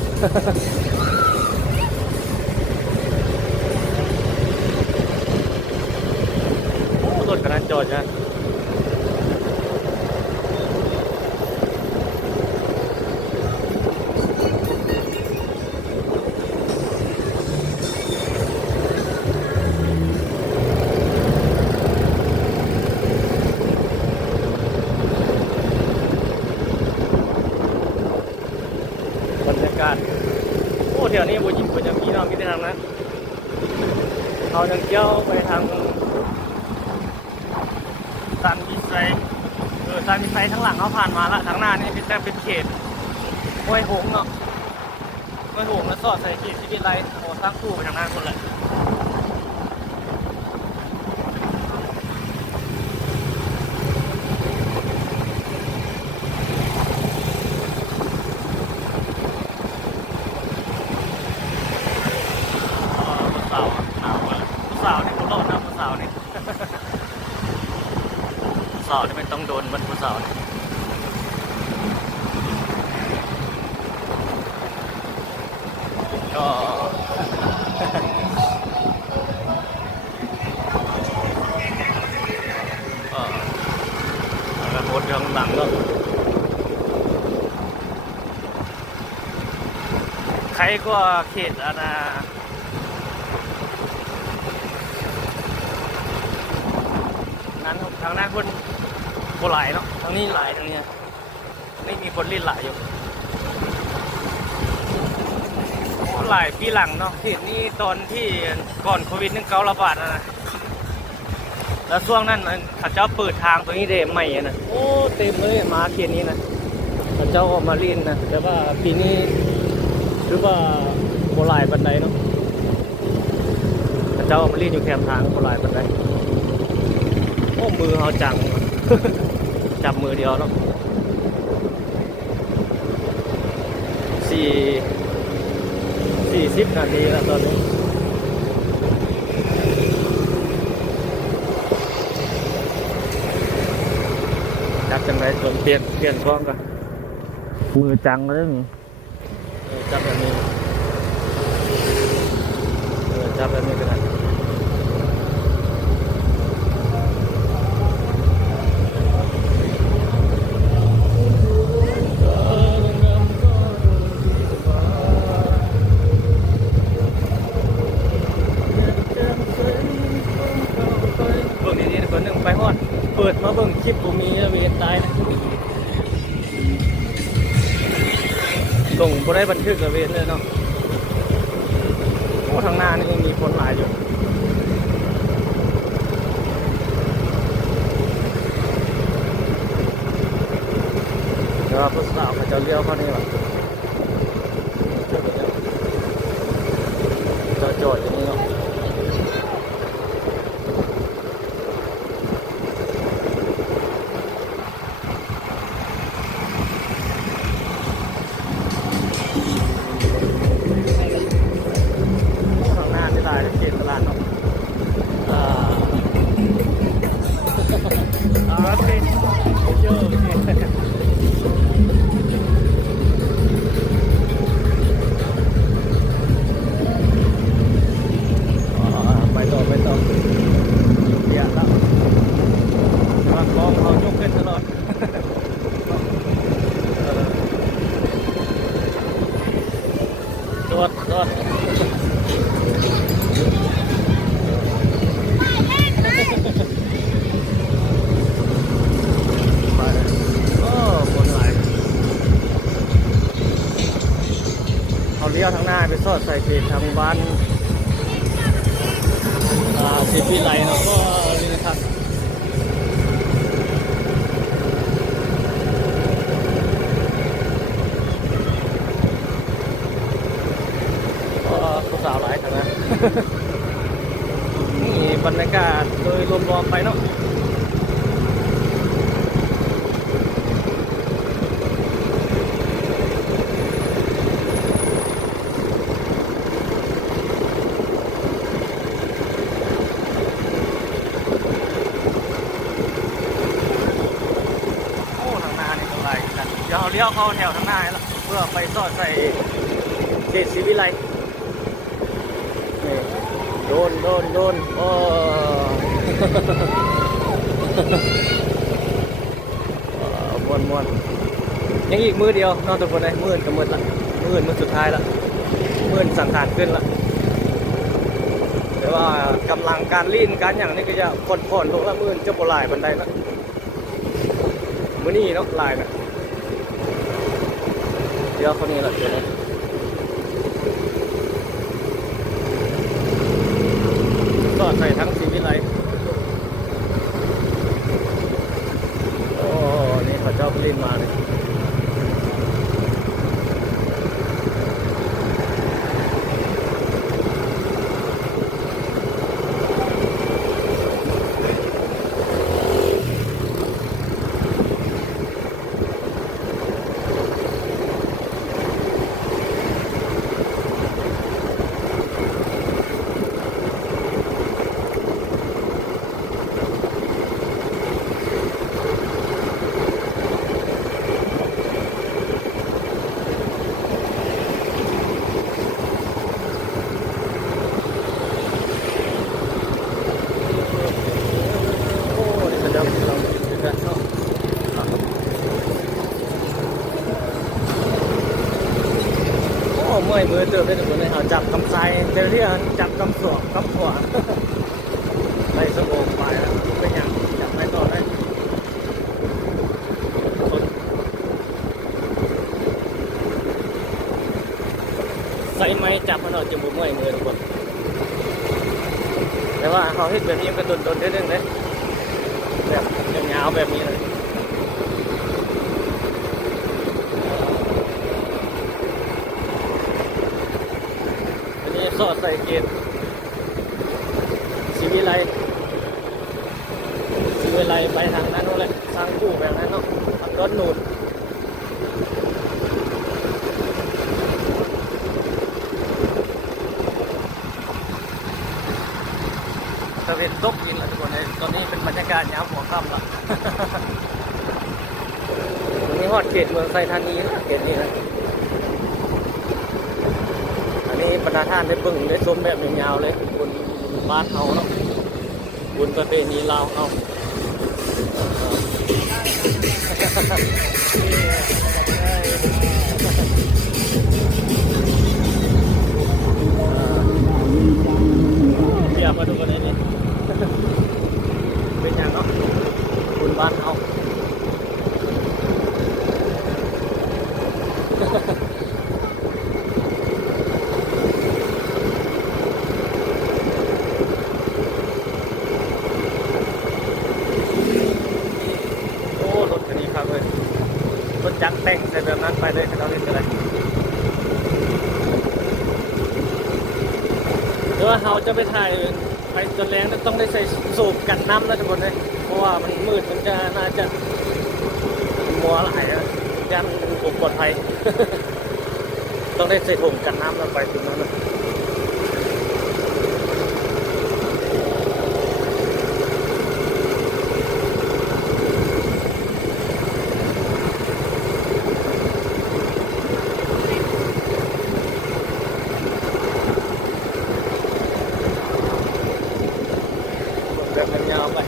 โอ้รถขนาดจอดจ้ะบรรยากาศโอ้แถวนี้บุญยิงบุญจะมีเนาะมีแต่ทางนั้นเขาทางเจ้าไปทางตันพิสัยตันพิสัยทั้งหลังเขาผ่านมาละทางหน้านี่เป็นแต่เป็นเขตห้วยหงส์เนาะห้วยหงส์แล้วสอดใส่เขตที่เป็นไรโอ้สร้างคู่ไปทางหน้าคนเลยสาวหนาวเลยสาวนี่คนโลดนะสาวนี่สาวนี่ไม่ต้องโดนบรรพุสาวนี่ก็แล้วโพสต์ข้างหลังก็ใครก็เขตอาณานั้นทางหน้าคนโบหลายเนาะทางนี้หลายทางเนี้ยไม่มีคนลิ้นหลายอยู่หลายปีหลังเนาะเขตนี้ตอนที่ก่อนโควิด-19 ระบาดนะแล้วช่วงนั้นเขาเจ้าเปิดทางตรงนี้เดใหม่นะโอ้เต็มเลยมาเขตนี้นะเขาเจ้าออกมาลิ้นนะแต่ว่าปีนี้หรือว่าโบหลายบันไดเนาะเขาเจ้าออกมาลิ้นอยู่แคมทางโบหลายบันไดโอ้มือเขาจัง จับมือเดียวเนาะ40 นาทีแล้วตอนนี้จับจังไรจนเปลี่ยนกล้องกันมือจังเลยนี่จับแบบนี้จับแบบนี้ก็ได้เปิดมาเบิ่งคลิปผมมีเวทตายนะส่งบ่ได้บันทึกกับเวทเลยเนาะโอ้ทางหน้านี่ยังมีคนหลายอยู่เดี๋ยวผู้สาวเขาจะเลี้ยวเข้านี่ว่ะจอดอย่างนี้เนาะเขตตลาดเนาะโอเคเยอะไปต่อเดี๋ยวแล้วมองเขายกขึ้นตลอดรถเลี้ยวทางหน้าไปสอดใส่เขตทางบ้านสิพิไลเนาะก็นี่นะครับ าวหลายทางนั้น นี่บรรยากาศโดยรวมๆไปเนาะโอ้ทางหน้านี่ก็ไหลกันเดี๋ยวเราเลี้ยวเข้าแถวทางหน้าแล้วเพื่อไปสอดใส่เขตศรีวิไลนี่โดนโอ้ มวนยังอีกมือเดียวนอกจากคนใดมือกับมือละมือสุดท้ายละมือสังขารขึ้นละแต่ว่ากำลังการลีนการอย่างนี้ก็จะผ่อนลงละมือจะปลายบันไดละมือนี่เนาะลายนะเดี๋ยวเขานี่ละเดี๋ยวนะก็ใส่ทั้งสีวิไลโอ้นี่เขาเจ้าลีนมาเลยเมื่อยมือเติมได้ทุกคนเลยเขาจับกำไซเดี๋ยวนี้จับกำสวกกำขวาไปสมองไปแล้วเป็นอย่างจับไปต่อได้ใส่ไม้จับมันออกจมูกเมื่อยมือทุกคนแต่ว่าเขาเห็นแบบนี้ก็โดนๆเรื่องเลยแบบยาวๆแบบนี้เลยสอดใส่เกตสีวิไลไปทางนั้นนู่นแหละสร้างคู่แบบนั้นเนาะรถหนุนตะเวนตกดินแล้วทุกคนเลยตอนนี้เป็นบรรยากาศยามหัวค่ำละวันนี้ฮอดเขตเมืองไซธานีนะเขตนี้นะนี่บรรดาท่านได้เบิ่งได้ชมแบบยาวๆเลยบนบ้านเขาเนาะบนประเพณีลาวเขาเทียบมาดูกันเลยนี่เป็นอย่างเนาะบนบ้านเขาจักแต่งใส่แบบนั้นไปเลยเราเล่นกันเลยหรือว่าเขาจะไปถ่ายไปจนแรงต้องได้ใส่สูบกันน้ำแล้วทุกคนเลยเพราะว่ามันมืดมันจะน่าจะมัวหลายยันผมปลอดภัย ต้องได้ใส่ถุงกันน้ำแล้วไปถึงนั้นยาวไป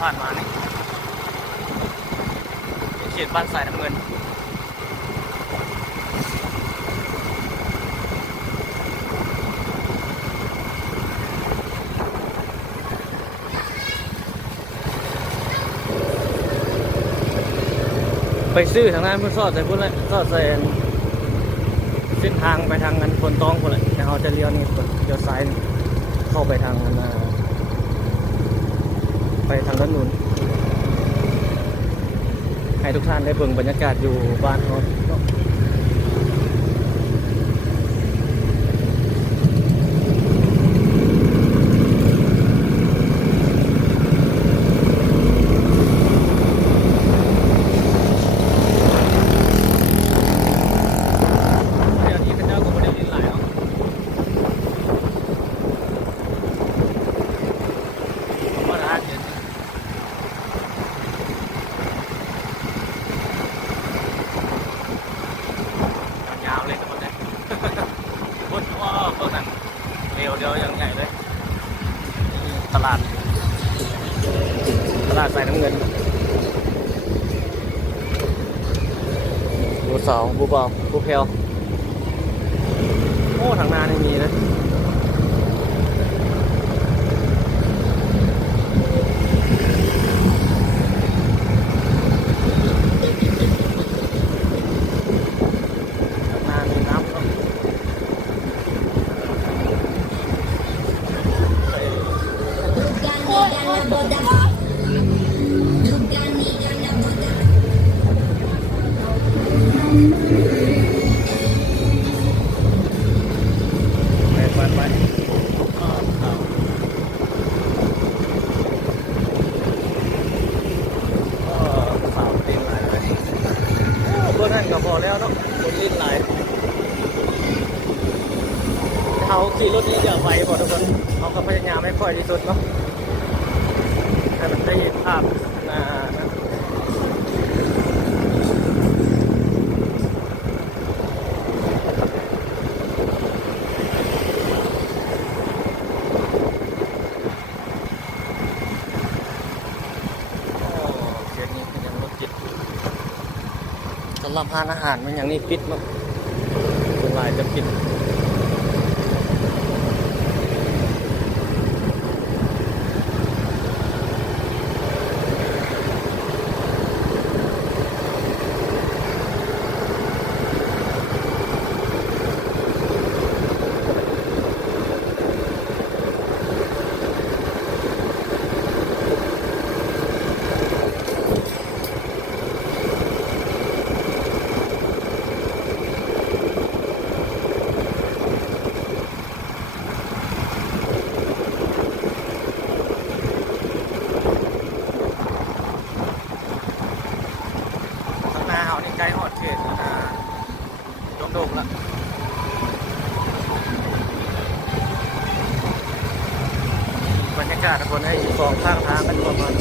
ผ่านมานี่เขตบ้านสายน้ำเงินไปซื้อทางนั้นเพื่อสอดใส่พุ่นเลยสอดใส่เส้นทางไปทางนั้นคนต้องพุ่นเลยแต่เขาจะเลี้ยวนี่เลี้ยวซ้ายเข้าไปทางนั้นไปทางด้านนู้นให้ทุกท่านได้เบิ่งบรรยากาศอยู่บ้านเขาเดียวอย่างใหญ่เลยตลาดสายน้ำเงินบูสาวบูบอลบูเพลโอ้ทางหน้านี่มีนะก็พอแล้วเนาะคนลิ้นไหลเขาขี่รถนี้เดี๋ยวไปพอทุกคนเขาก็พยายามไม่ค่อยที่สุดเนาะให้มันได้เห็นภาพนะสำหรับร้านอาหารมันอย่างนี้ปิดมั้งส่วนใหญ่จะปิดใจหอดเขตโด่งๆละบรรยากาศคนให้สองข้างทางกันประมาณ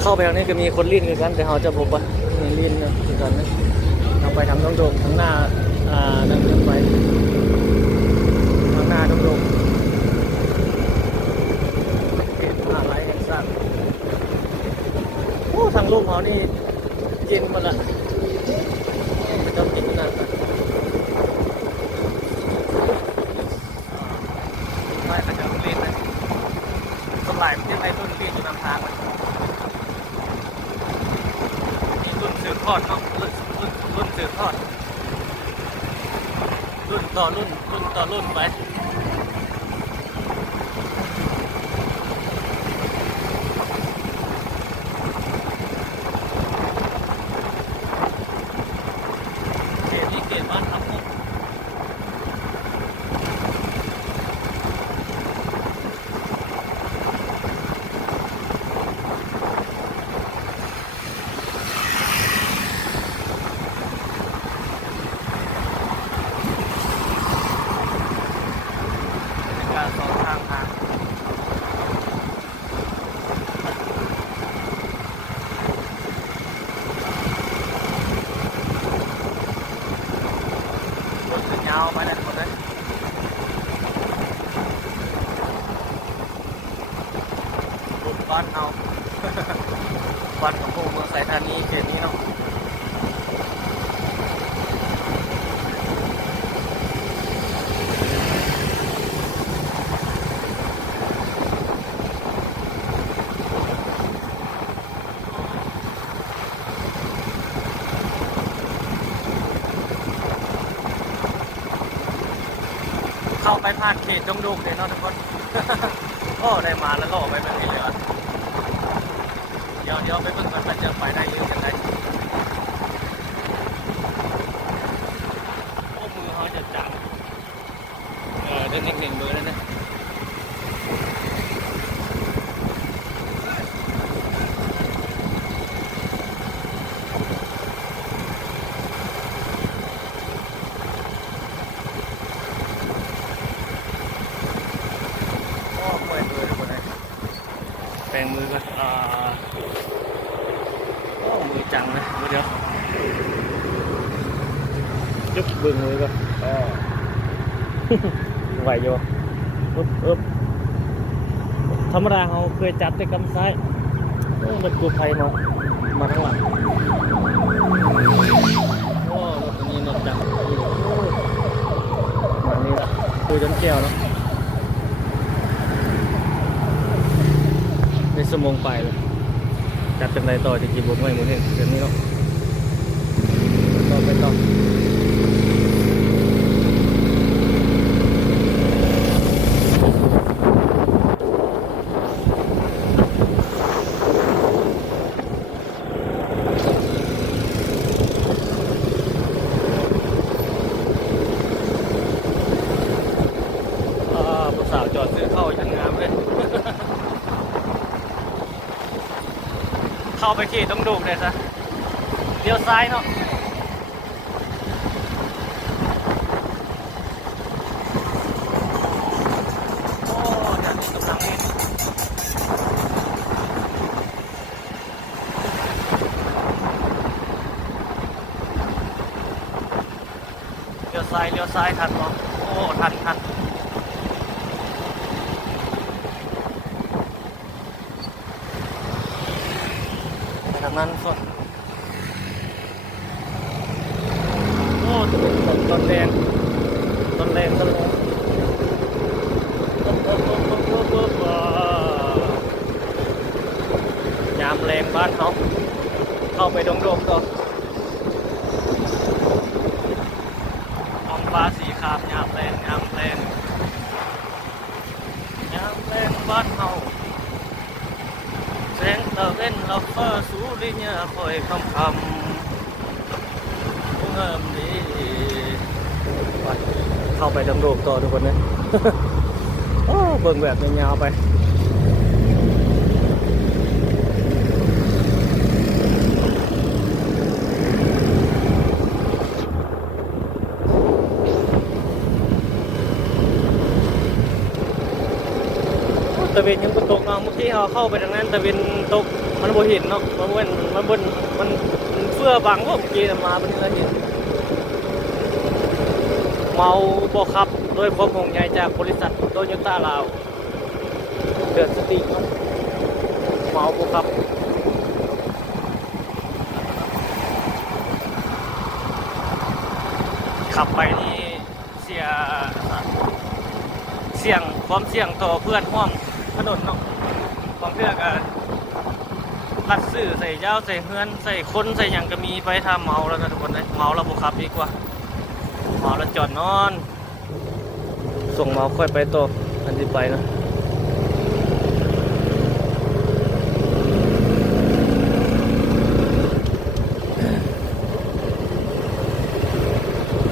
เข้าไปทางนี้ก็มีคนลิ้นกันแต่เขาจะบอกว่ามีลิ้นนะคือกันนะเอาไปทำโด่งๆทางหน้านั่นขึ้นไปทางหน้าโด่งๆเห็นอะไรกันสักโอ้ทางรูปเขานี่เย็นหมดละไม่ต้องกินนานไม่กระเจิงลิ้นนะสลายมันยังไงต้นลิ้นอยู่นำทางเลยมีต้นสืบทอดเนาะรุ่นสืบทอดรุ่นต่อรุ่นต่อรุ่นไปเขตนี้เขตบ้านทับมุก าวไปนะทุกคนเลยรูปบ้านเอา บ้านของพวกเมืองสายธานีเขตนี้เนาะเข้าไปผ่านเขตดงดุเลยเนาะทุกคน ก็ได้มาแล้วก็ออกไปแบบนี้เลยว่ะเดี๋ยวไปเพิ่งมันจะไปได้หรือยังไงโอ้มือเขาจะจังเดินเน่งๆมือแล้วนะโอ้เมื่อยมือทุกคนเลยแปรงมือก่อนโอ้มือจังนะมือเดียวจุ๊บเบื้องมือก่อนไหวโยอึบธรรมดาเขาเคยจับแต่กำซ้ายมันกูภัยมาทั้งหลังโอ้รถตัวนี้รถจังมานี่ละคุยจนแก้วเนาะในสมองไปเลยจับเป็นไรต่อจะกี่บวกไม่เหมือนเห็นเดี๋ยวนี้เนาะไปต่อผู้สาวจอดซื้อเข้าชั้นงามเลย เข้าไปขี่ต้องดูเลยซะเลี้ยวซ้ายเนาะโอ้ยนี่กำลังนี่เลี้ยวซ้ายทันมั้งโอ้ทันทางนั้นก็โอ้ต้นแรงยามแรงบ้านเขาเข้าไปดงต่อท้องฟ้าสีขาวยามแรงบ้านเขาแสงตะเว้นเราเฟ้อสูริญญาคอยคำเงิมดีเข้าไปดำรงต่อทุกคนนะ โอ้เบิ่งแบบยาวๆไปตะเวนยังตกเนาะเมื่อกี้เขาเข้าไปทางนั้นตะเวนตกมันบ่เห็นเนาะมันเฟื่อบังพวกเมื่อกี้มาเป็นอะไรเห็นเมาบ่ขับโดยความห่วงใยจากบริษัทโตโยต้าลาวเกิดสติเมาบ่ขับขับไปนี่เสี่ยงความเสี่ยงต่อเพื่อนร่วมถนนเนาะความเพื่อกันลัดสื่อใส่เจ้าใส่เฮือนใส่คนใส่อย่างก็มีไปทำเมาแล้วนะทุกคนเลยเมาแล้วบุขับดีกว่าเมาแล้วจอดนอนส่งเมาค่อยไปต่ออันที่ไปนะ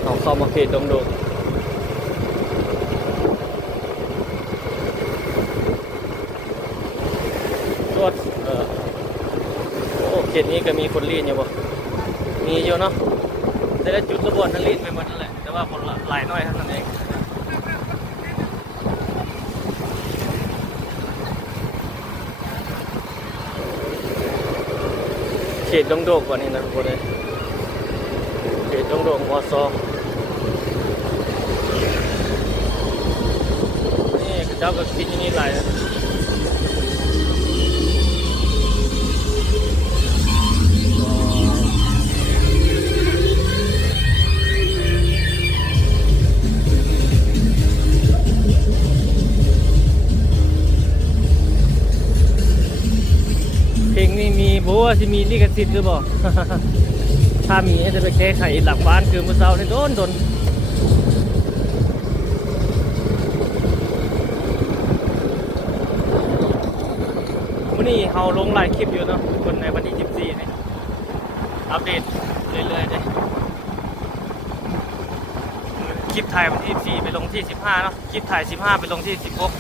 เอาเข้ามาเขตดงดุโอ้เขตนี้ก็มีคนรีดอยู่บ่มีอยู่เนาะแต่ละจุดระบวนนั้นรีดไปหมดนั่นแหละแต่ว่าคนหลายน้อยเท่านั้นเองเขตดงโดกกว่านี้นะทุกคนเลยเขตดงโดกมอซอ เจ้าก็คิดอย่างนี้หลายนะเพลงนี้มีบอกว่าจะมีลิขสิทธิ์หรือเปล่า ถ้ามีจะไปแก้ไขหลังบ้านคือมือเช้าในโดนวันนี้เราลงหลายคลิปอยู่เนาะคนในวันที่14นี่อัปเดตเรื่อยๆเลยคลิปถ่ายวันที่14ไปลงที่15เนาะคลิปถ่าย15ไปลงที่16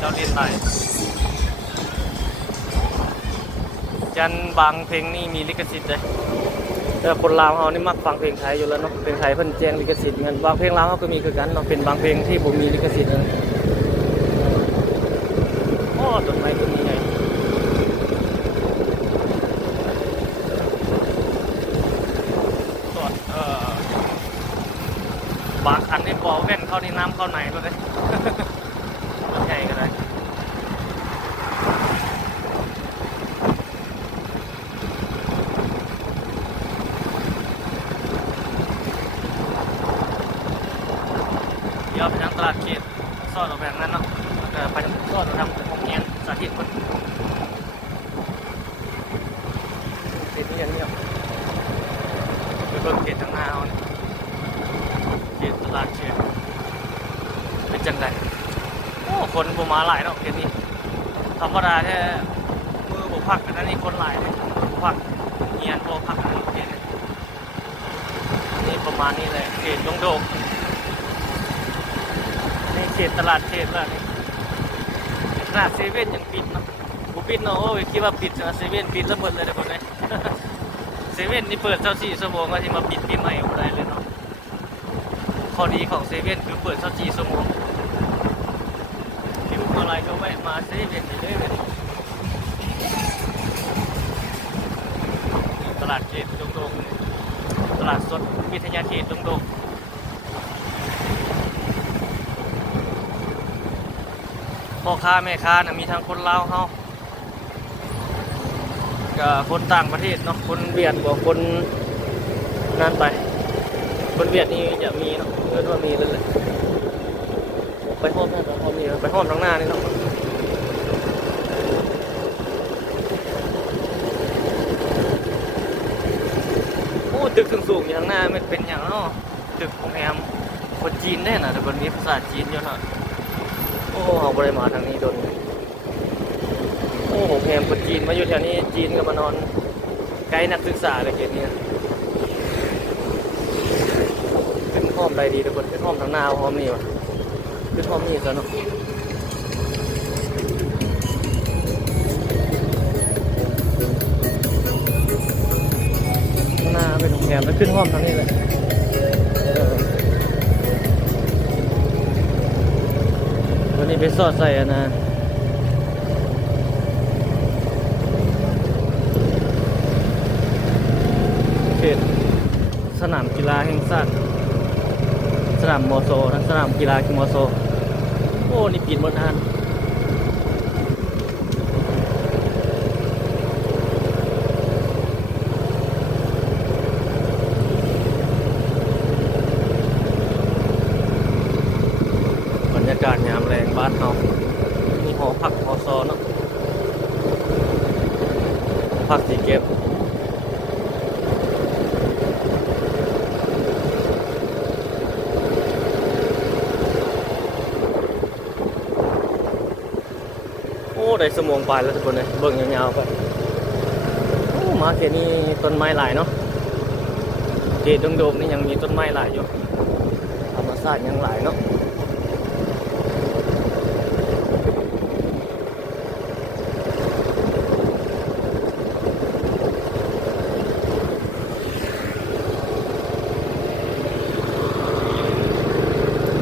เราเรียนไปจันบางเพลงนี่มีลิขสิทธิ์เลยแต่คนลาวเขานี่มักฟังเพลงไทยอยู่แล้วเนาะเพลงไทยเพิ่นแจ้งลิขสิทธิ์เงินบางเพลงลาวเขาก็มีคือกันเนาะเป็นบางเพลงที่ผมมีลิขสิทธิ์นะโอ้ต้นไม้ต้นนี้ไงส่วนบางคันนี่บอแว่นเข้าในน้ำเข้าในด้วยมันใหญ่กันเลยเดี๋ยวไปทางตลาดเขตซอดออกแบบนั้นเนาะแล้วก็ไปทางซอดทางโรงเรียนสาธิตคนติดนี่อย่างนี้ไปเบิ่งเขตทางหน้าเอาเขตตลาดเขตเป็นจังไดโอ้คนบ่มาหลายเนาะเขตนี้ธรรมดาแค่มือบ่พักกันนี่คนหลายเลยบ่พักเงียนบ่พักกันเขตนี่ประมาณนี้เลยเขตโด่งเขตตลาดเขตละนี่ขนาดเซเว่นยังปิดเนาะกูปิดเนาะโอ้ยคิดว่าปิดเซเว่นปิดแล้วหมดเลยทุกคนเลยเซเว่นนี่เปิด24 ชั่วโมงก็ที่มาปิดปีใหม่ไม่ได้เลยเนาะข้อดีของเซเว่นคือเปิด24 ชั่วโมงหิวอะไรก็แวะมาเซเว่นอยู่เลยตลาดเขตโด่งๆตลาดสดวิทยาเขตโด่งพ่อค้าแม่ค้านะมีทั้งคนลาวเขากับคนต่างประเทศเนาะคนเวียดกับคนนั่นไปคนเวียดนี่จะมีเนาะเพื่อนว่ามีเลยไปห้อมทางนี้ไปห้อมทางหน้านี่เนาะโอ้ตึกสูงๆอย่างหน้ามันเป็นอย่างเนาะตึกโรงแรมคนจีนได้นะแต่คนนี้ภาษาจีนเยอะหน่อยโอ้เอาบริมาทางนี้โดนโอ้ผมแฮมคนจีนมาอยู่แถวนี้จีนก็มานอนไกด์นักศึกษาเลยเกณฑ์นี้ขึ้นห้อมได้ดีทุกคนขึ้นห้อมทางหน้าห้อมนี่วะขึ้นห้อมนี่ซะเนาะข้างหน้าเป็นโรงแรมแล้วขึ้นห้อมทางนี้เลยวันนี้ไปสอดใส่นะเขตสนามกีฬาแห่งชาติสนามมอโซนะสนามกีฬาคือมอโซโอ้นี่ปิดหมดนานบรรยากาศยามแรงบ้านเรามีหอพักมอโซเนาะพักสีเก็บได้สมองปลายแล้วทุกคนเลยเบิ่งยาวๆไปมาเขตนี้ต้นไม้หลายเนาะเขตโด่งๆนี่ยังมีต้นไม้หลายอยู่ธรรมชาติยังหลายเนาะ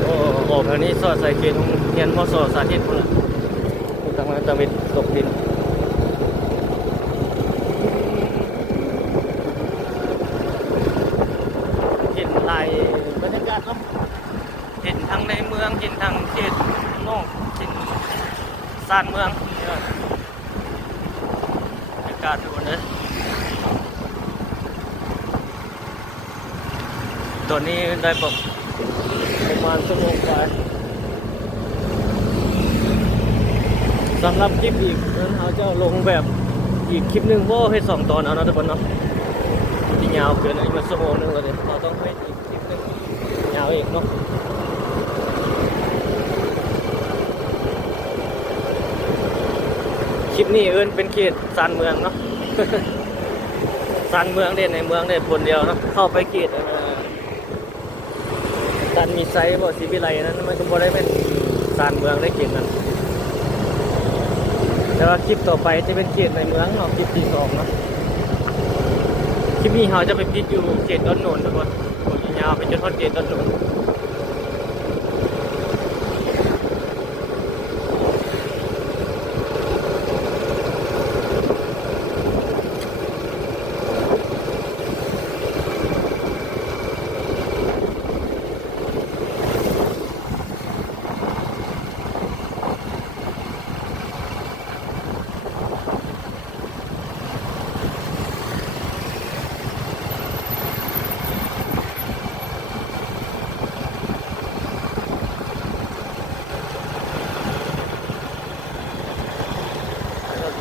โอ้ออกทางนี้สอดใส่เขตเรียนมอสอสาธิตคนละทางนั้นจะเป็นตกดินเห็นลายบรรยากาศเนาะเข เห็นทั้งในเมืองเห็นทั้งเขตนอกเห็นซ่านเมืองนี่ว่าบรรยากาศทุกคนเลยตอนนี้ได้ประมาณชั่วโมงกว่าสำหรับคลิปอีกนั้นเขาจะลงแบบอีกคลิปหนึ่งเพราะให้2 ตอนเอานะทุกคนเนาะที่ยาวเกินอีกมาชั่วโมงนึงเลยเราต้องให้อีกคลิปหนึงยาวอีกเนาะคลิปนี้เป็นเขตซานเมืองเนาะ ซานเมืองเด่นในเมืองเด่นคนเดียวเนาะเข้าไปเขตซานมีไซส์บ่ศรีวิไลนั้นมันก็บ่ได้เป็นซานเมืองได้เขตนั้นแต่ว่าคลิปต่อไปจะเป็นเขตในเมืองเนาะคลิปที่2เนาะคลิปนี้เราจะไปพิจอยู่เขตต้นโนนทุกคนยาวไปจนทอดเขตต้นโนน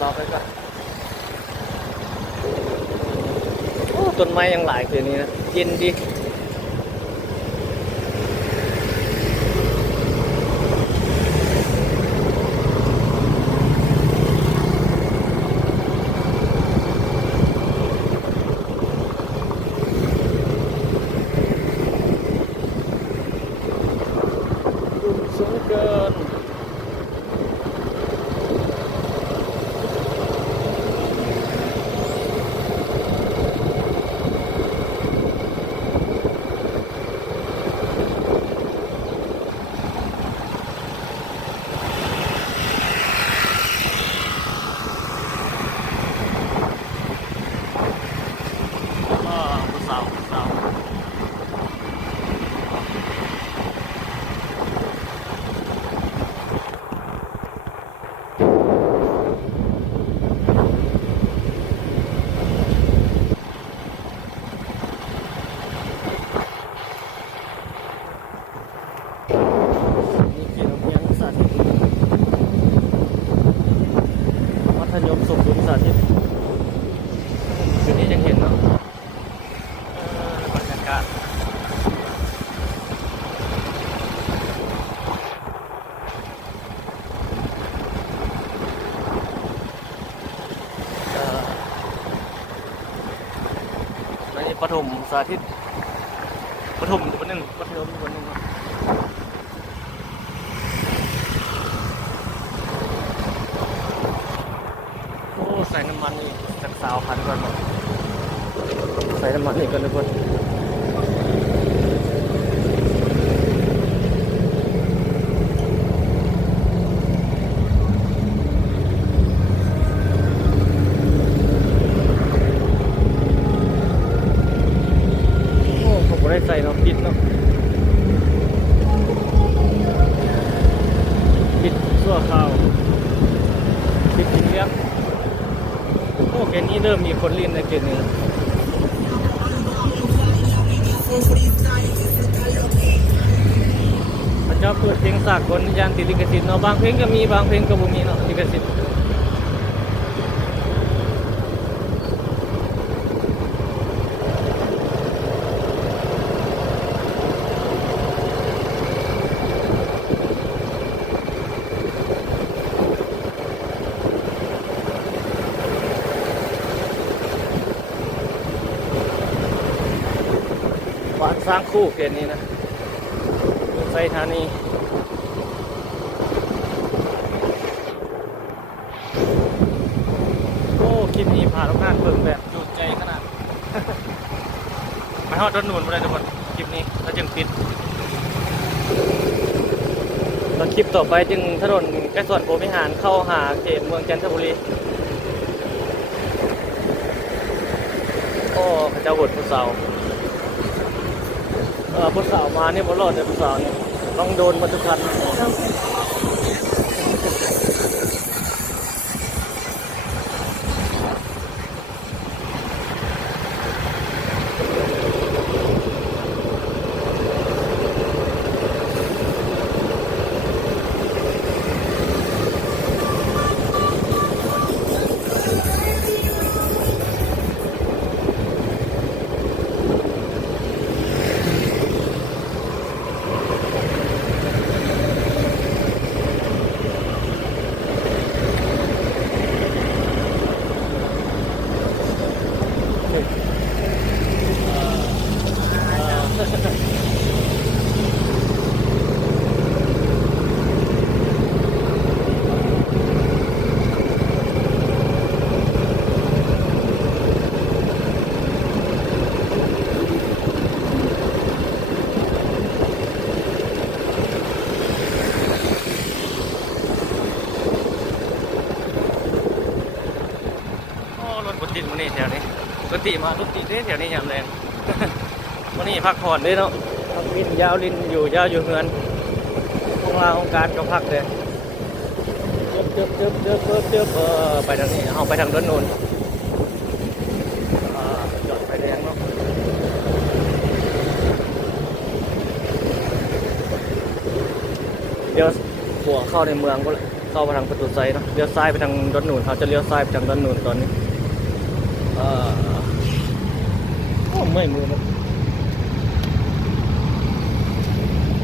รอไปก่อนโอ้ต้นไม้ยังหลายคืนนี้นะเย็นดีสูงเกินยมสุขดุลสาธิตคืนนี้ยังเห็นเนาะบรรยากาศในปฐมสาธิตปฐมอยู่คนหนึ่งปฐมอยู่คนหนึ่งใส่น้ำมันนี่จาก1,000 ก่อนใส่น้ำมันนี่ก่อนทุกคนโอ้ผมก็ได้ใส่เนาะปิดเนาะปิดชั่วคราวปิดทิ้งเลี้ยงโอ้เกมนี้เริ่มมีคนเล่นในเกมนี้พระเจ้าเปิดเพลงสากลยันติดลิขสิทธิ์เนาะบางเพลงก็มีบางเพลงก็บ่มีเนาะลิขสิทธิ์บ้านสร้างคู่เกมนี้นะไซธานีโอ้คลิปนี้พาทุกท่านเบิ่งแบบจุใจขนาด ไปฮอดต้นนูนมาเลยทุกคนคลิปนี้แล้วจึงปิดแล้วคลิปต่อไปจึงถนนใกล้ส่วนโพธิหารเข้าหาเขตเมืองจันทบุรีโอ้พระเจ้าบดผู้สาวผู้สาวมาเนี่ยบนรอดเลยผู้สาวเนี่ย ต้องโดนหมาทุกคันรถบดติดมันนี่แถวนี้ปกติมารถติดแถวนี้อย่างแรงวันนี้พักผ่อนด้วยเนาะพักวินยาวลินอยู่ยาวอยู่เฮือนของเราของการก็พักเลยเจ็บไปทางนี้เอาไปทางด้านโน้นจอดไฟแดงเนาะเดี๋ยวหัวเข้าในเมืองก็เข้าไปทางประตูไซเนาะเลี้ยวซ้ายไปทางด้านโน้นเขาจะเลี้ยวซ้ายไปทางด้านโน้นตอนนี้โอ้ไม่มือมัน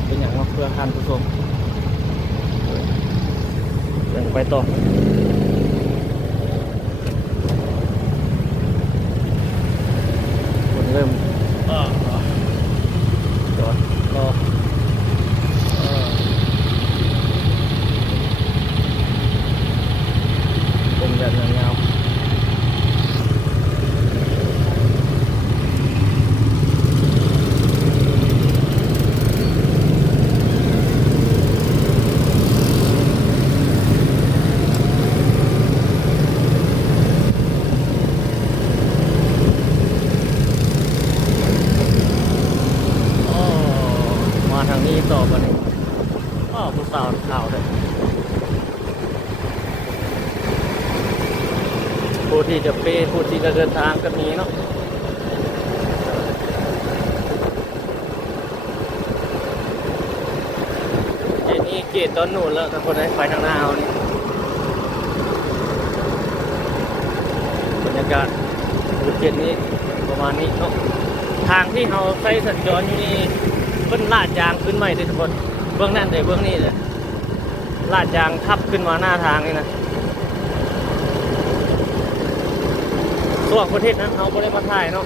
เป็นอย่างว่าเพื่อการผู้ชมยังไปต่อคนเริ่มจอดรอเป็นแบบยาวทางนี้ต่อกันผู้สาวข่าวเลยผู้ที่จะเปย์ผู้ที่จะเดินทางก็มีเนาะเจนี่เกตตอนนู่นแล้วถ้าคนไหนไปทางหน้าเอานี่บรรยากาศเกตนี้ประมาณนี้เนาะทางที่เราใช้สัญจรอยู่นี่เพิ่นลาดยางขึ้นใหม่ทุกคนเบื้องนั่นเลยเบื้องนี้เลยลาดยางทับขึ้นมาหน้าทางนี่นะส่วนประเทศนั้นเขาไม่ได้มาถ่ายเนาะ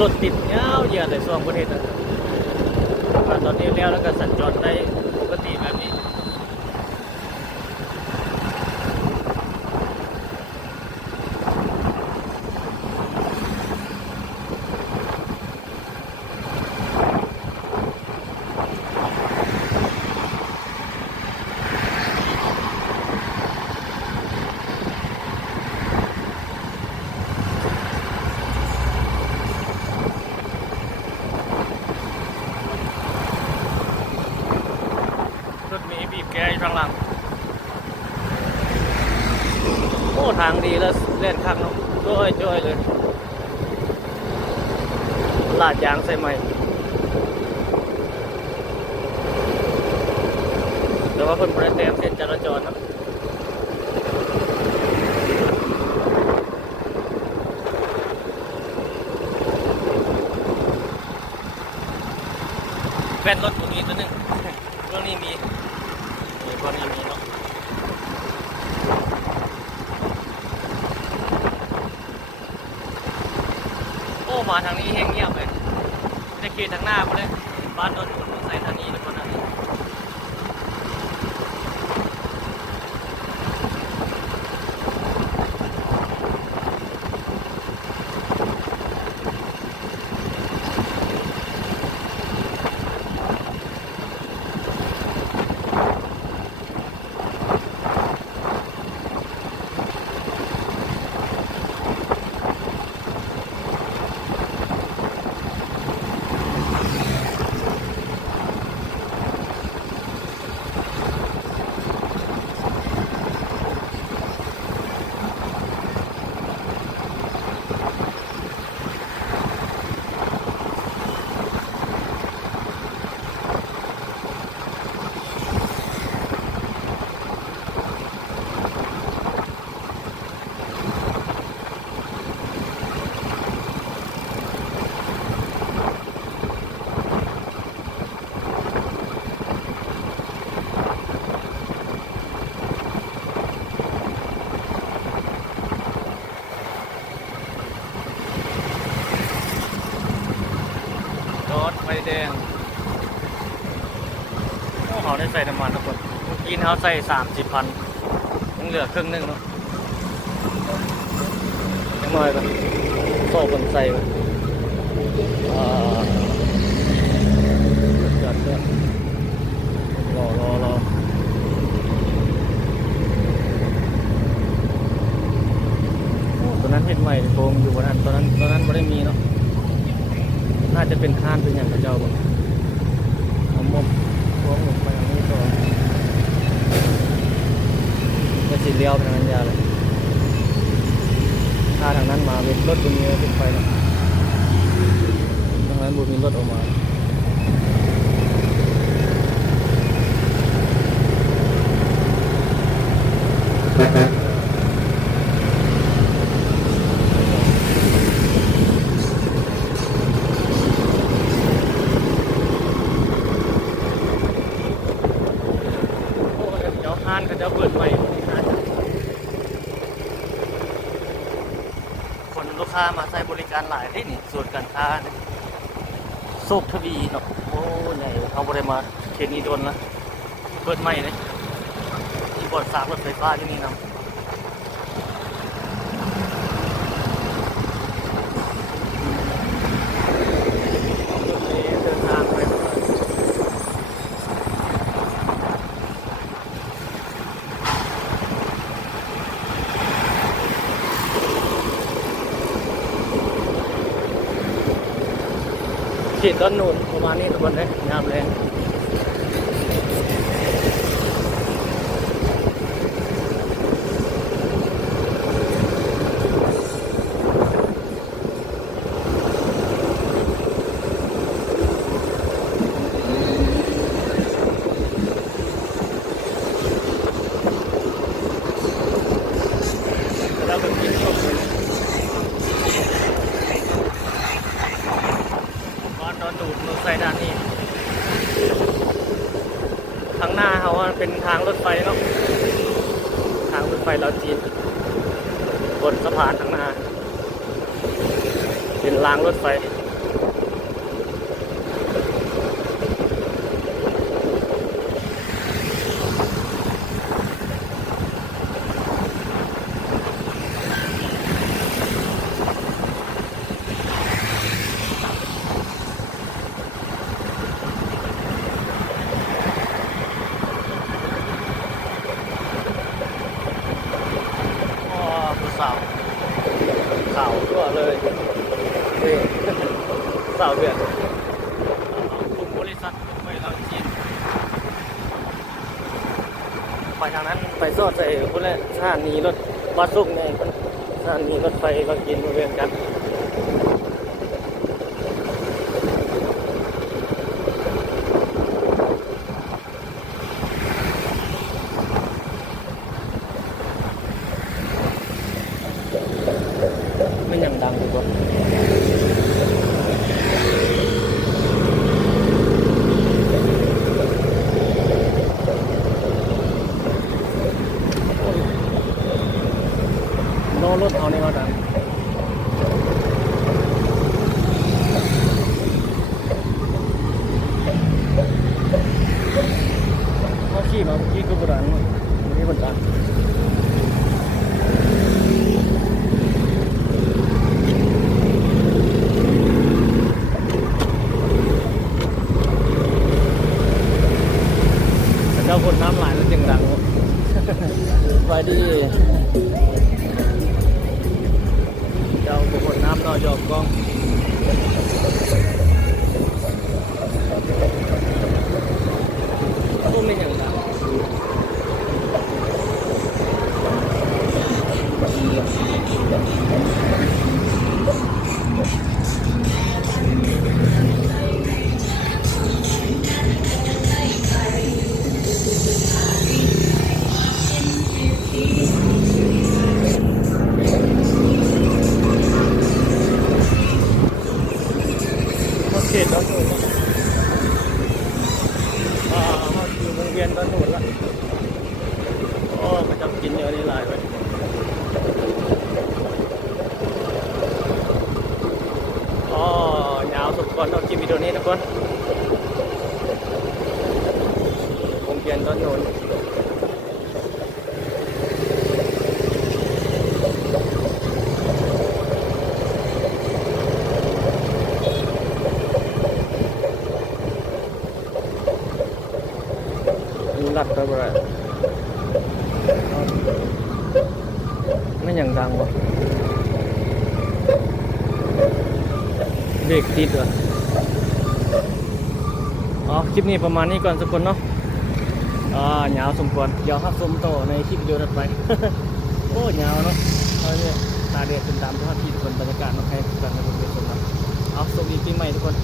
รถติดเงาเหยียดเลยส่วนประเทศนั้นตอนนี้แล้วก็สัญจรได้ปกติแบบนี้บีบแกอยู่ข้างหลังโอ้ทางดีแล้วเล่นข้างเนาะจ้อยเลยลาดยางใส่ใหม่แต่ว่าคนบริเวณเส้นจราจรนะแว่นรถตัวนี้ตัวนึงตัวนี้มีตัวนี้มีเนาะโอ้มาทางนี้แห้งเงียบเลยจะเกตทางหน้าไปเลยบ้านโดนใส่ทางนี้แล้วก็ทางนี้ จอดไฟแดงโอ้เขาได้ใส่น้ำมันทุกคนเมื่อกี้เขาใส่30,000ยังเหลือครึ่งหนึงเนาะยังน้อยปะโซ่คนใส่ปะจอดด้วยรอโอ้ตัวนั้นเห็นใหม่โกงอยู่บนนั้นตอนนั้นไม่ได้มีเนาะน่าจะเป็นคานเป็นอย่างกระเจ้าบ่ผมมองลงไปทางนี้ก่อนก็สิเลี้ยวไปทางนั้นยาวเลยถ้าทางนั้นมาเป็นรถตัวนี้ขึ้นไปเนาะทางนั้นบุมีรถออกมาเขาจะเปิดใหม่คนลูกค้ามาใช้บริการหลายที่นี่ส่วนการค้าเนี่ยโชคทวีเนาะโอ้ใหญ่เขาบริมาเขตนี้โดนละเปิดใหม่เลยที่บอดสามรถไฟฟ้าที่นี่นะเดินทางไปขีดต้นนูนประมาณนี้ทุกคนเลยงามแรงแล้วเป็นที่ชมก้อนโดนดูดรถไฟด้านนี้ข้างหน้าเขาเป็นทางรถไฟเนาะทางรถไฟลาวจีนบนสะพานข้างหน้าเป็นรางรถไฟสาวตัวเลยนี่สาวเดือนกลุ่มบริษัทไปลาวจีนไปทางนั้นไปซอดใส่คนละสถานีรถบัสสุกในสถานีรถไฟลาวจีนมาเวียนกันไม่ยังดังเลยว่ะโน้รถเอาในมาดังเขาขี่มาเมื่อกี้ก็บดังไม่ได้บดังเจ้าคนน้ำหลายแล้วจึงดังไว้ดีเจ้าคนน้ำนอยอกกล้องก็ไม่อย่างดังเขตดอนหนุนเขาอยู่วงเวียนดอนหนุนละโอ้ประจำกินเยอะนี่หลายไปอ๋อยาวสุด ก่อนออกคลิปวิดีโอนี้ทุกคนผมเปลี่ยนตอนโน้นลัดไปบ่ได้ไม่อย่างดังวะเบรกติดวะอ๋อคลิปนี้ประมาณนี้ก่อนทุกคนเนาะยาวสมควรเดี๋ยวครับชมต่อในคลิปวิดีโอถัดไป โอ้ยาวเนาะเอาเนี่ยตาเดือดเป็นตามทุกที่ทุกคนบรรยากาศเนาะใครกันนะทุกคนครับเอาสวัสดีปีใหม่ทุกคน